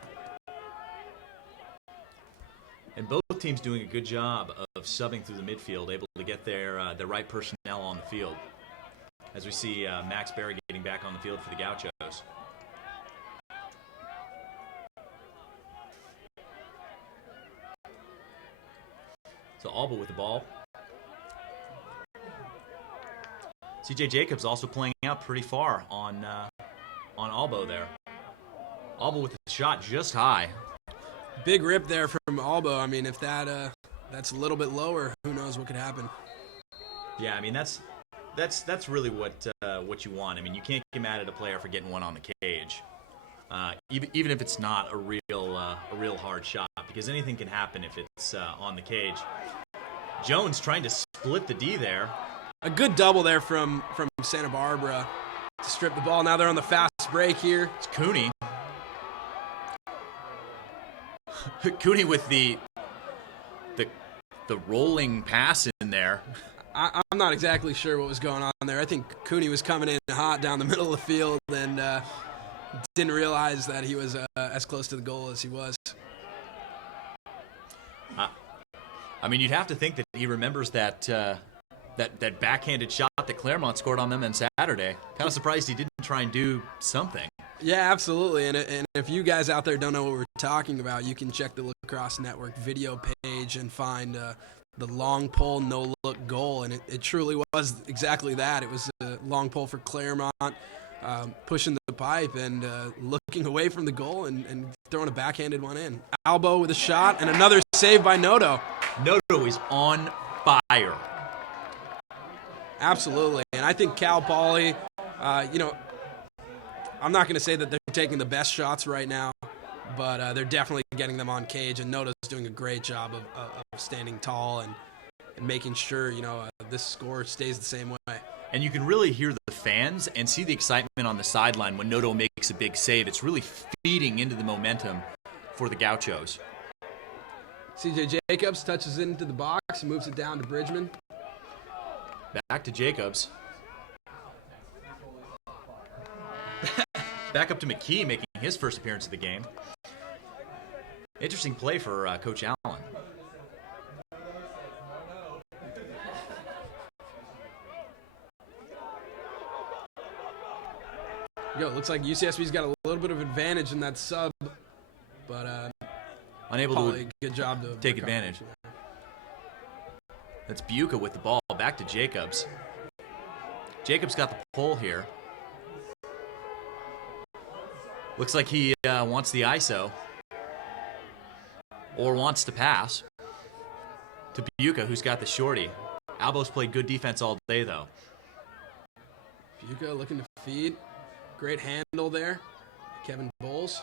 And both teams doing a good job of subbing through the midfield, able to get their right personnel on the field. As we see Max Berry getting back on the field for the Gauchos. So Alba with the ball. CJ Jacobs also playing out pretty far on Albo there. Albo with the shot just high. Big rip there from Albo. I mean, if that's a little bit lower, who knows what could happen. Yeah, I mean that's really what you want. I mean, you can't get mad at a player for getting one on the cage, even if it's not a real hard shot, because anything can happen if it's on the cage. Jones trying to split the D there. A good double there from Santa Barbara to strip the ball. Now they're on the fast break here. It's Cooney. Cooney with the rolling pass in there. I'm not exactly sure what was going on there. I think Cooney was coming in hot down the middle of the field and didn't realize that he was as close to the goal as he was. I mean, you'd have to think that he remembers that backhanded shot that Claremont scored on them on Saturday. Kind of surprised he didn't try and do something. Yeah, absolutely. And if you guys out there don't know what we're talking about, you can check the Lacrosse Network video page and find the long pole, no-look goal. And it truly was exactly that. It was a long pole for Claremont, pushing the pipe and looking away from the goal and throwing a backhanded one in. Albo with a shot and another save by Noto. Noto is on fire. Absolutely. And I think Cal Poly, I'm not going to say that they're taking the best shots right now, but they're definitely getting them on cage, and Noto's doing a great job of standing tall and making sure, this score stays the same way. And you can really hear the fans and see the excitement on the sideline when Noto makes a big save. It's really feeding into the momentum for the Gauchos. CJ Jacobs touches it into the box and moves it down to Bridgman. Back to Jacobs. Back up to McKee, making his first appearance of the game. Interesting play for Coach Allen. Looks like UCSB's got a little bit of advantage in that sub, but unable to good job to take advantage. That's Buca with the ball. Back to Jacobs. Jacobs got the pull here. Looks like he wants the ISO. Or wants to pass. To Buca, who's got the shorty. Albo's played good defense all day, though. Buca looking to feed. Great handle there. Kevin Bowles.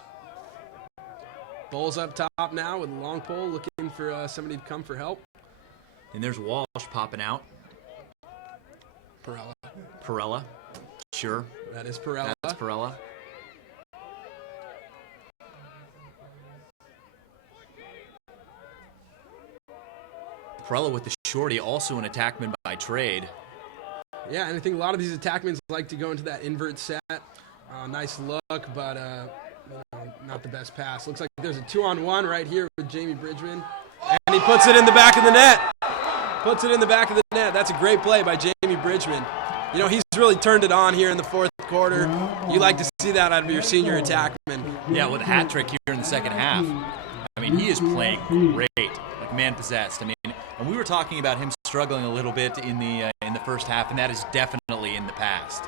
Bull's up top now with a long pole, looking for somebody to come for help. And there's Walsh popping out. Perella. Sure. That is Perella. That's Perella. Perella with the shorty, also an attackman by trade. Yeah, and I think a lot of these attackmen like to go into that invert set. Nice look, but not the best pass. Looks like there's a 2-on-1 right here with Jamie Bridgman. And he puts it in the back of the net. That's a great play by Jamie Bridgman. You know, he's really turned it on here in the fourth quarter. You like to see that out of your senior attackman. Yeah, with a hat trick here in the second half. I mean, he is playing great, like man possessed. I mean, and we were talking about him struggling a little bit in the first half, and that is definitely in the past.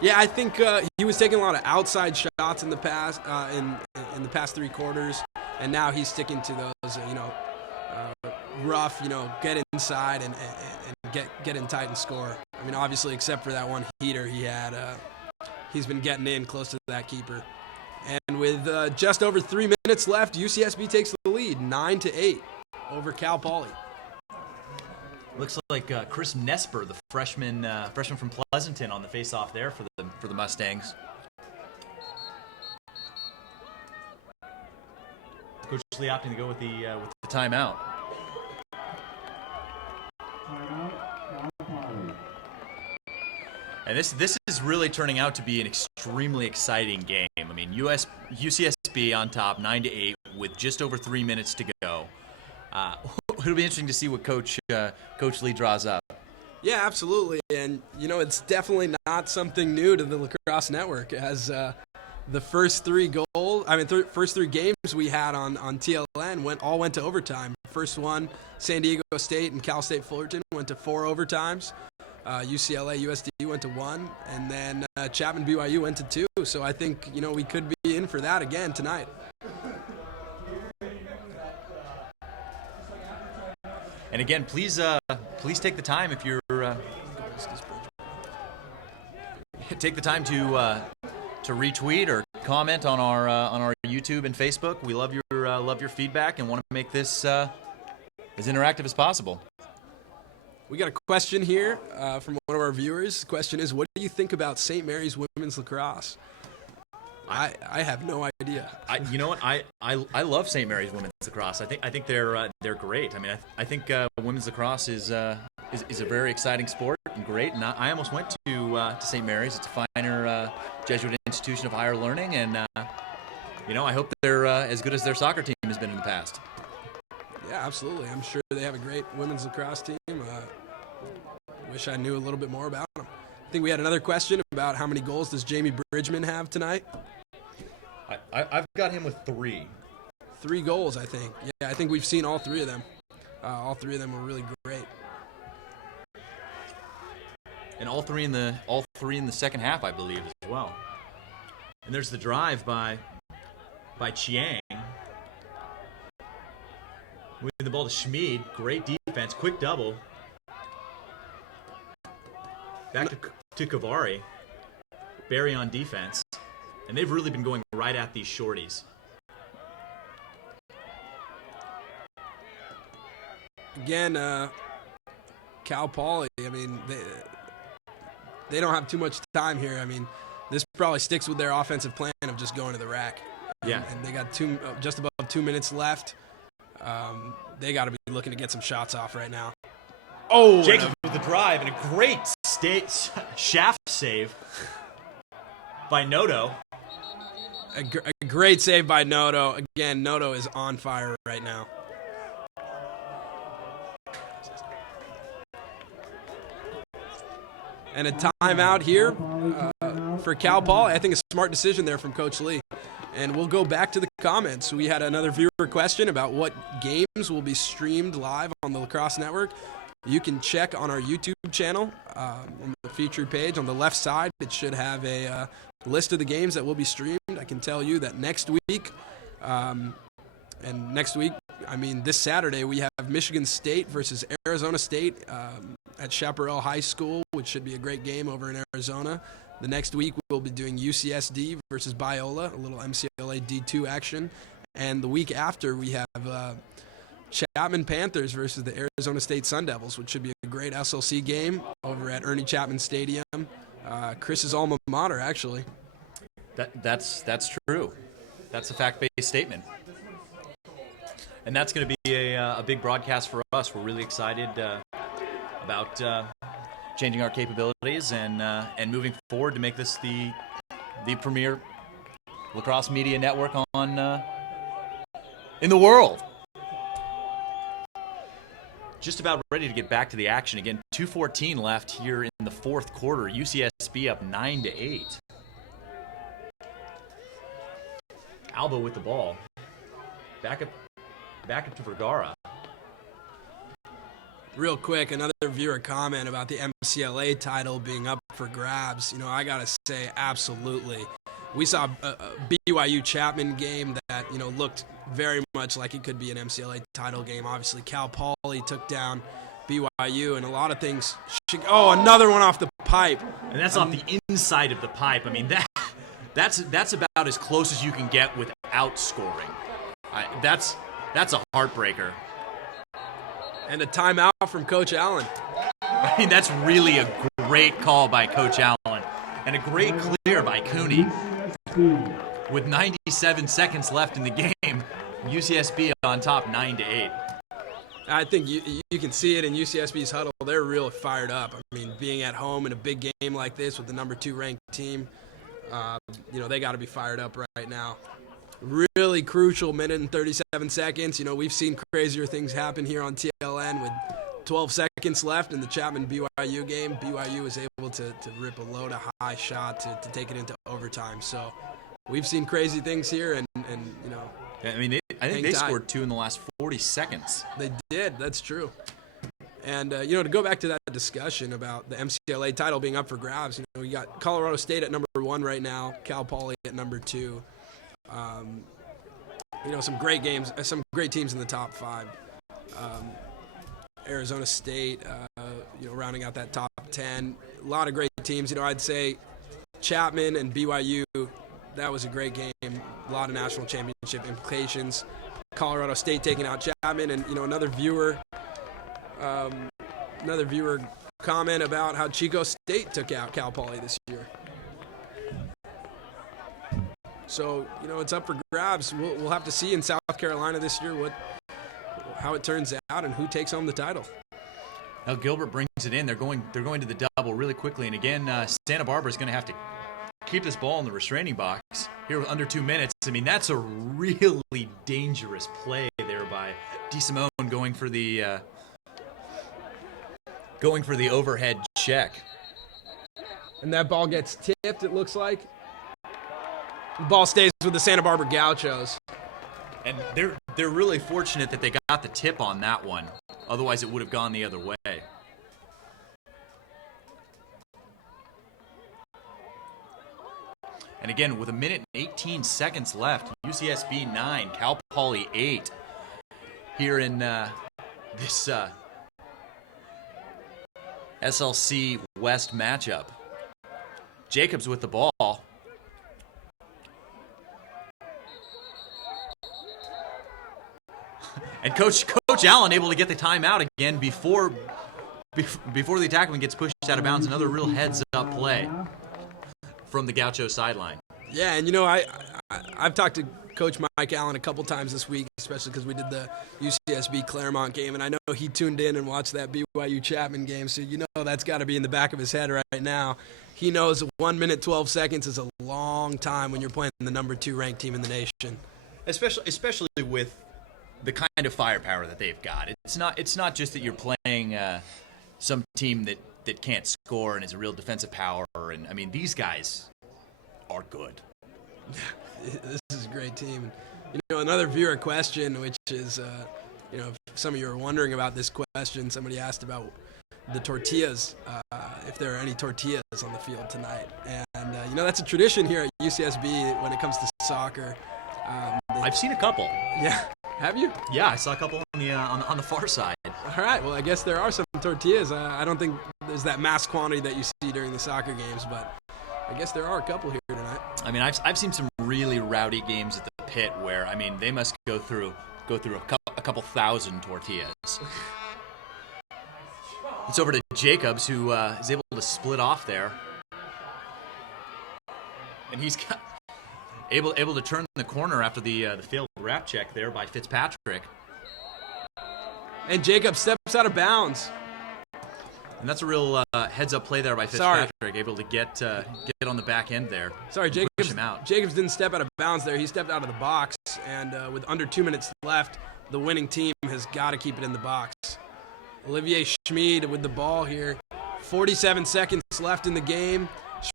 Yeah, I think he was taking a lot of outside shots in the past, in the past 3 quarters, and now he's sticking to those, rough, get inside and get in tight and score. I mean, obviously, except for that one heater he had, he's been getting in close to that keeper. And with just over 3 minutes left, UCSB takes the lead, 9-8 over Cal Poly. Looks like Chris Nesper, the freshman from Pleasanton, on the face-off there for the Mustangs. Coach Lee opting to go with the timeout. And this is really turning out to be an extremely exciting game. I mean, UCSB on top, 9-8, with just over 3 minutes to go. It'll be interesting to see what Coach Lee draws up. Yeah, absolutely. And, it's definitely not something new to the Lacrosse Network, as the first 3 games we had on TLN all went to overtime. First one, San Diego State and Cal State Fullerton went to 4 overtimes. UCLA USD went to 1, and then Chapman BYU went to 2. So I think, we could be in for that again tonight. And again, please take the time if you're take the time to retweet or comment on our YouTube and Facebook. We love your feedback and want to make this as interactive as possible. We got a question here from one of our viewers. The question is, what do you think about St. Mary's women's lacrosse? I have no idea. You know what? I love St. Mary's women's lacrosse. I think they're great. I mean, I think women's lacrosse is a very exciting sport and great. And I almost went to St. Mary's. It's a finer Jesuit institution of higher learning, and I hope they're as good as their soccer team has been in the past. Yeah, absolutely. I'm sure they have a great women's lacrosse team. Wish I knew a little bit more about them. I think we had another question about how many goals does Jamie Bridgman have tonight? I've got him with 3. 3 goals, I think. Yeah, I think we've seen all 3 of them. All 3 of them were really great. And all three in the second half, I believe, as well. And there's the drive by Chiang. Moving the ball to Schmid. Great defense. Quick double. Back to Kavari. Barry on defense. And they've really been going right at these shorties. Again, Cal Poly, I mean, they don't have too much time here. I mean, this probably sticks with their offensive plan of just going to the rack. Yeah. And they got just above 2 minutes left. They got to be looking to get some shots off right now. Oh, Jacobs with the drive and a great shaft save by Noto. A great save by Noto. Again, Noto is on fire right now. And a timeout here for Cal Poly. I think a smart decision there from Coach Lee. And we'll go back to the comments. We had another viewer question about what games will be streamed live on the Lacrosse Network. You can check on our YouTube channel on the featured page. On the left side, it should have a list of the games that will be streamed. I can tell you that next week, this Saturday, we have Michigan State versus Arizona State at Chaparral High School, which should be a great game over in Arizona. The next week, we'll be doing UCSD versus Biola, a little MCLA D2 action. And the week after, we have Chapman Panthers versus the Arizona State Sun Devils, which should be a great SLC game over at Ernie Chapman Stadium. Chris's alma mater, actually. That's true. That's a fact-based statement. And that's going to be a big broadcast for us. We're really excited about changing our capabilities and moving forward to make this the premier lacrosse media network in the world. Just about ready to get back to the action again. 2:14 left here in the fourth quarter. UCSB up 9-8. Alba with the ball. Back up to Vergara. Real quick, another viewer comment about the MCLA title being up for grabs. I got to say, absolutely. We saw a BYU Chapman game that, looked very much like it could be an MCLA title game. Obviously, Cal Poly took down BYU, and a lot of things. Another one off the pipe. And that's off the inside of the pipe. I mean, that's about as close as you can get without scoring. That's a heartbreaker. And a timeout from Coach Allen. I mean, that's really a great call by Coach Allen. And a great clear by Cooney. With 97 seconds left in the game, UCSB on top 9-8. I think you can see it in UCSB's huddle. They're real fired up. I mean, being at home in a big game like this with the number 2 ranked team, they got to be fired up right now. Really crucial minute and 37 seconds. We've seen crazier things happen here on TLN with 12 seconds left in the Chapman-BYU game. BYU was able to rip a low to high shot to take it into overtime. So we've seen crazy things here, and I mean, I think they scored 2 in the last 40 seconds. They did. That's true. And, to go back to that discussion about the MCLA title being up for grabs, we got Colorado State at number 1 right now, Cal Poly at number 2. Some great games, some great teams in the top 5. Arizona State, rounding out that top 10. A lot of great teams. I'd say Chapman and BYU, that was a great game. A lot of national championship implications. Colorado State taking out Chapman, and another viewer comment about how Chico State took out Cal Poly this year. So it's up for grabs. We'll have to see in South Carolina this year how it turns out and who takes home the title. Now Gilbert brings it in. They're going to the double really quickly, and again Santa Barbara is going to have to keep this ball in the restraining box here with under 2 minutes. I mean, that's a really dangerous play there by DeSimone going for the overhead check. And that ball gets tipped, it looks like. The ball stays with the Santa Barbara Gauchos. And they're really fortunate that they got the tip on that one. Otherwise, it would have gone the other way. And again, with 1 minute and 18 seconds left, UCSB 9, Cal Poly 8 here in this SLC West matchup. Jacobs with the ball. And Coach Allen able to get the timeout again before the attackman gets pushed out of bounds. Another real heads-up play from the Gaucho sideline. Yeah, and I've talked to Coach Mike Allen a couple times this week, especially because we did the UCSB Claremont game, and I know he tuned in and watched that BYU Chapman game, so that's got to be in the back of his head right now. He knows 1 minute 12 seconds is a long time when you're playing the number 2 ranked team in the nation. Especially with the kind of firepower that they've got. It's not just that you're playing some team that can't score and is a real defensive power. And I mean, these guys are good. This is a great team. Another viewer question, which is, if some of you are wondering about this question, somebody asked about the tortillas, if there are any tortillas on the field tonight. And, that's a tradition here at UCSB when it comes to soccer. I've seen a couple. Yeah. Have you? Yeah, I saw a couple on the far side. All right. Well, I guess there are some tortillas. I don't think there's that mass quantity that you see during the soccer games, but I guess there are a couple here tonight. I mean, I've seen some really rowdy games at the pit where, I mean, they must go through a couple thousand tortillas. It's over to Jacobs, who is able to split off there. And he's able to turn the corner after the failed wrap check there by Fitzpatrick. And Jacobs steps out of bounds. And that's a real heads-up play there by Fitzpatrick, able to get on the back end there. Sorry, Push him out. Jacobs didn't step out of bounds there. He stepped out of the box, and with under 2 minutes left, the winning team has got to keep it in the box. Olivier Schmid with the ball here. 47 seconds left in the game.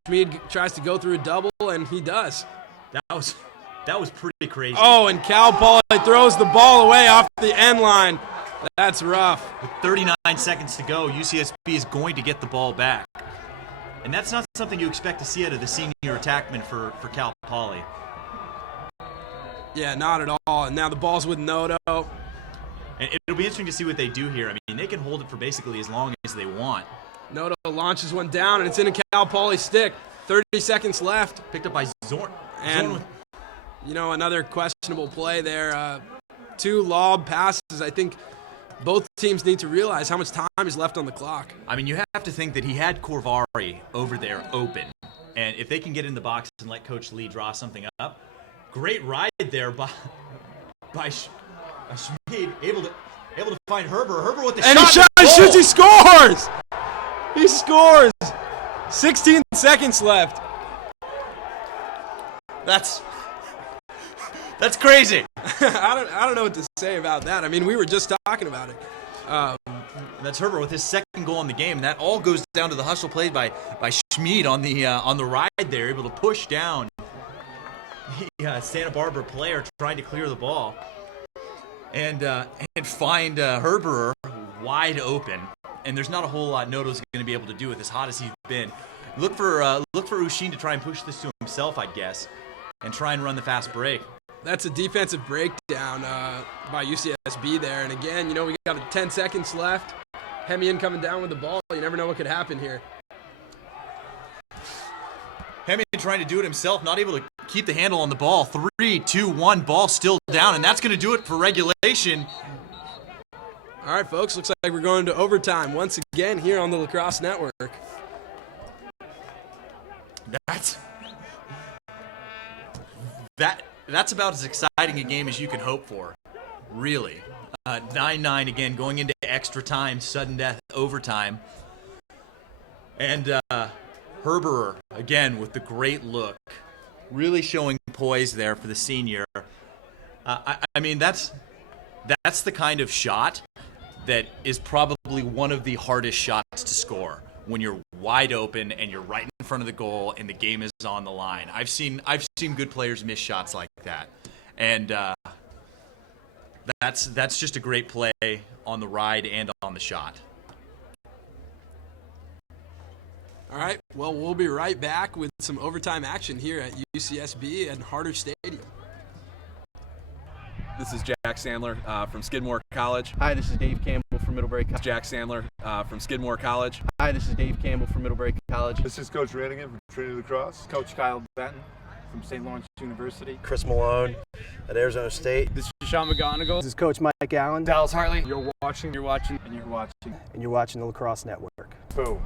Schmid tries to go through a double, and he does. That was pretty crazy. Oh, and Cal Poly throws the ball away off the end line. That's rough. With 39 seconds to go, UCSB is going to get the ball back. And that's not something you expect to see out of the senior attackman for Cal Poly. Yeah, not at all. And now the ball's with Noto. And it'll be interesting to see what they do here. I mean, they can hold it for basically as long as they want. Noto launches one down, and it's in a Cal Poly stick. 30 seconds left. Picked up by Zorn. And, another questionable play there. 2 lob passes. I think both teams need to realize how much time is left on the clock. I mean, you have to think that he had Corvari over there open. And if they can get in the box and let Coach Lee draw something up, great ride there by Schmid, able to find Herber. Herber with the shot. And he shoots, he scores! He scores! 16 seconds left. That's crazy. I don't know what to say about that. I mean, we were just talking about it. That's Herber with his second goal in the game. That all goes down to the hustle played by Schmid on the ride there, able to push down the Santa Barbara player trying to clear the ball and find Herber wide open. And there's not a whole lot Noto's going to be able to do with as hot as he's been. Look for Ushin to try and push this to himself, I guess, and try and run the fast break. That's a defensive breakdown by UCSB there. And again, we got 10 seconds left. Hemian coming down with the ball. You never know what could happen here. Hemian trying to do it himself, not able to keep the handle on the ball. 3, 2, 1, ball still down, and that's going to do it for regulation. All right, folks, looks like we're going to overtime once again here on the Lacrosse Network. That's about as exciting a game as you can hope for, really. 9-9 again, going into extra time, sudden death, overtime. And Herberer, again, with the great look, really showing poise there for the senior. I mean, that's the kind of shot that is probably one of the hardest shots to score when you're wide open and you're right in front of the goal and the game is on the line. I've seen good players miss shots like that, and that's just a great play on the ride and on the shot. All right, well, we'll be right back with some overtime action here at UCSB and Harder Stadium. This is Jack Sandler from Skidmore College. Hi, this is Dave Campbell from Middlebury College. Jack Sandler from Skidmore College. Hi, this is Dave Campbell from Middlebury College. This is Coach Rannigan from Trinity Lacrosse. Coach Kyle Benton from St. Lawrence University. Chris Malone at Arizona State. This is Sean McGonigal. This is Coach Mike Allen. Dallas Hartley. You're watching, and you're watching the Lacrosse Network. Boom.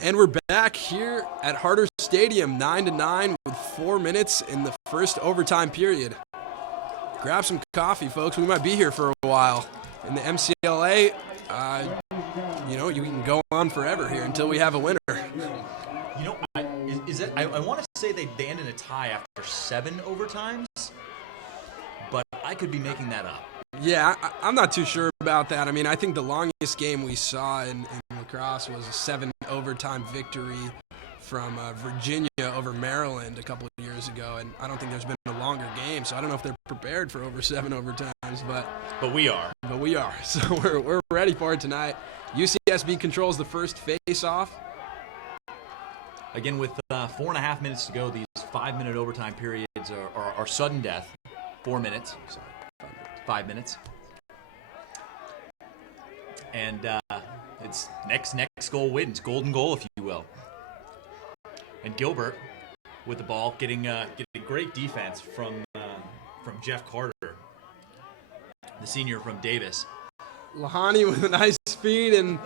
And we're back here at Harder Stadium, 9-9 with 4 minutes in the first overtime period. Grab some coffee, folks. We might be here for a while. In the MCLA, you can go on forever here until we have a winner. I want to say they end in a tie after 7 overtimes, but I could be making that up. Yeah, I'm not too sure about that. I mean, I think the longest game we saw in lacrosse was a 7 overtime victory from Virginia over Maryland a couple of years ago, and I don't think there's been a longer game, so I don't know if they're prepared for over 7 overtimes, But we are. but we are. So we're ready for it tonight. UCSB controls the first face-off. Again, with 4.5 minutes to go, these 5-minute overtime periods are sudden death. 4 minutes. 5 minutes. And it's next goal wins. Golden goal, if you will. And Gilbert with the ball, getting great defense from Jeff Carter, the senior from Davis. Lahani with a nice feed, and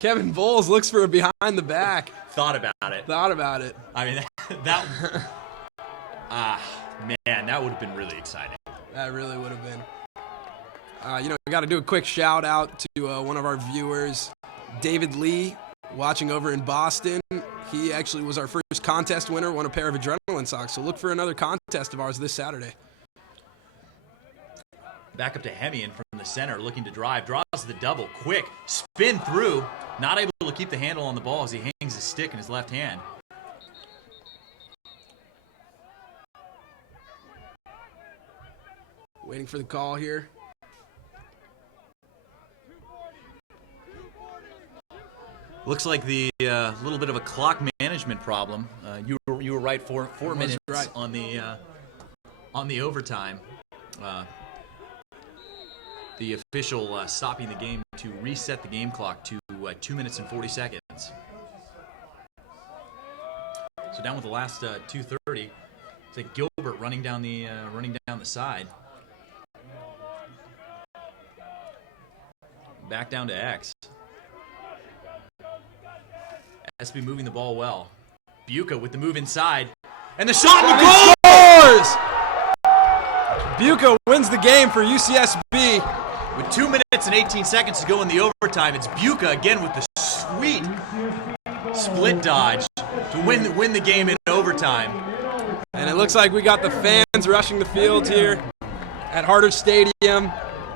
Kevin Bowles looks for a behind the back. Thought about it. I mean, man, that would have been really exciting. That really would have been. We got to do a quick shout out to one of our viewers, David Lee, watching over in Boston. He actually was our first contest winner, won a pair of Adrenaline socks. So look for another contest of ours this Saturday. Back up to Hemian from the center, looking to drive, draws the double, quick, spin through, not able to keep the handle on the ball as he hangs his stick in his left hand. Waiting for the call here. Looks like the little bit of a clock management problem. You were right, four minutes right on the overtime. The official stopping the game to reset the game clock to 2 minutes and 40 seconds. So down with the last 2:30. It's like Gilbert running down the side. Back down to X. SB moving the ball well. Buca with the move inside. And the shot and the goal! Scores! Buca wins the game for UCSB. With 2 minutes and 18 seconds to go in the overtime, it's Buca again with the sweet split dodge to win the game in overtime. And it looks like we got the fans rushing the field here at Harder Stadium.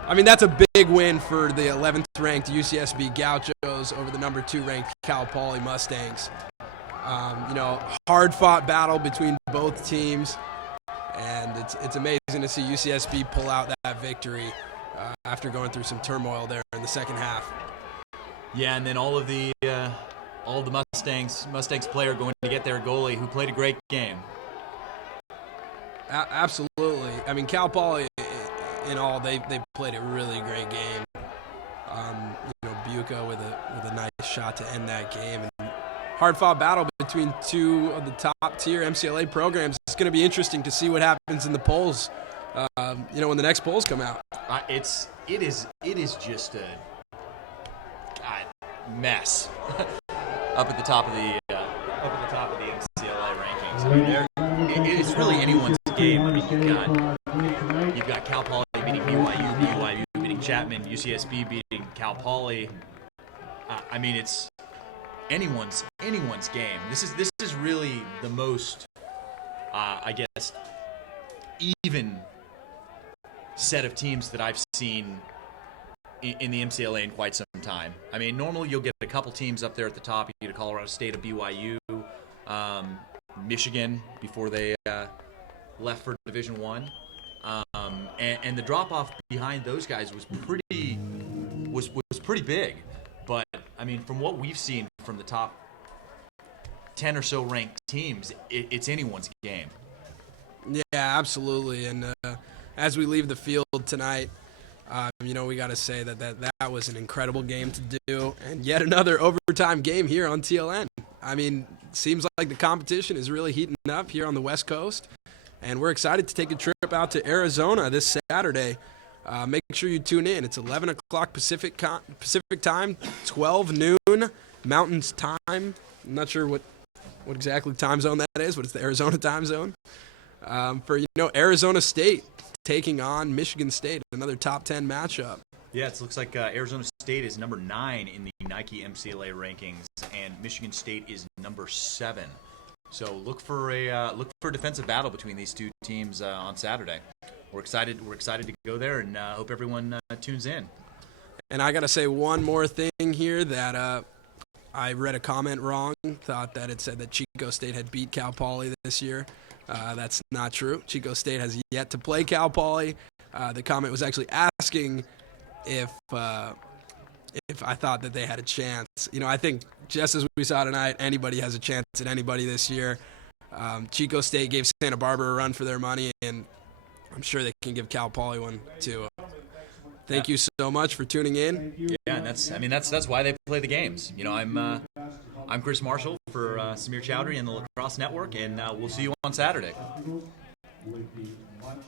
I mean, that's a big win for the 11th-ranked UCSB Gauchos over the number 2-ranked Cal Poly Mustangs. Hard-fought battle between both teams, and it's amazing to see UCSB pull out that victory after going through some turmoil there in the second half. Yeah, and then all of the Mustangs player going to get their goalie who played a great game. Absolutely. I mean, Cal Poly, in all, they played a really great game. Buca with a nice shot to end that game. And hard-fought battle between two of the top-tier MCLA programs. It's going to be interesting to see what happens in the polls. When the next polls come out. It is just a mess up at the top of the MCLA rankings. I mean, it's really anyone's game. I mean, you've got Cal Poly beating BYU beating Chapman, UCSB beating Cal Poly. I mean, it's anyone's game. This is really the most, I guess, even set of teams that I've seen in the MCLA in quite some time. I mean, normally you'll get a couple teams up there at the top. You get a Colorado State, a BYU, Michigan before they left for Division I, and the drop off behind those guys was pretty big. But I mean, from what we've seen from the top 10 or so ranked teams, it's anyone's game. Yeah, absolutely. And as we leave the field tonight, we got to say that was an incredible game to do, and yet another overtime game here on TLN. I mean, seems like the competition is really heating up here on the West Coast, and we're excited to take a trip out to Arizona this Saturday. Make sure you tune in. It's 11 o'clock Pacific time, 12 noon Mountain time. I'm not sure what exactly time zone that is, but it's the Arizona time zone. For Arizona State taking on Michigan State, another top 10 matchup. Yeah, it looks like Arizona State is number 9 in the Nike MCLA rankings, and Michigan State is number 7. So look for a defensive battle between these two teams on Saturday. We're excited to go there, and hope everyone tunes in. And I got to say one more thing here that I read a comment wrong. Thought that it said that Chico Chico State had beat Cal Poly this year. That's not true. Chico State has yet to play Cal Poly. The comment was actually asking if I thought that they had a chance. I think just as we saw tonight, anybody has a chance at anybody this year. Chico State gave Santa Barbara a run for their money, and I'm sure they can give Cal Poly one too. Thank you so much for tuning in. Yeah, and that's why they play the games. I'm Chris Marshall for Samir Chowdhury and the Lacrosse Network, and we'll see you on Saturday. Would be much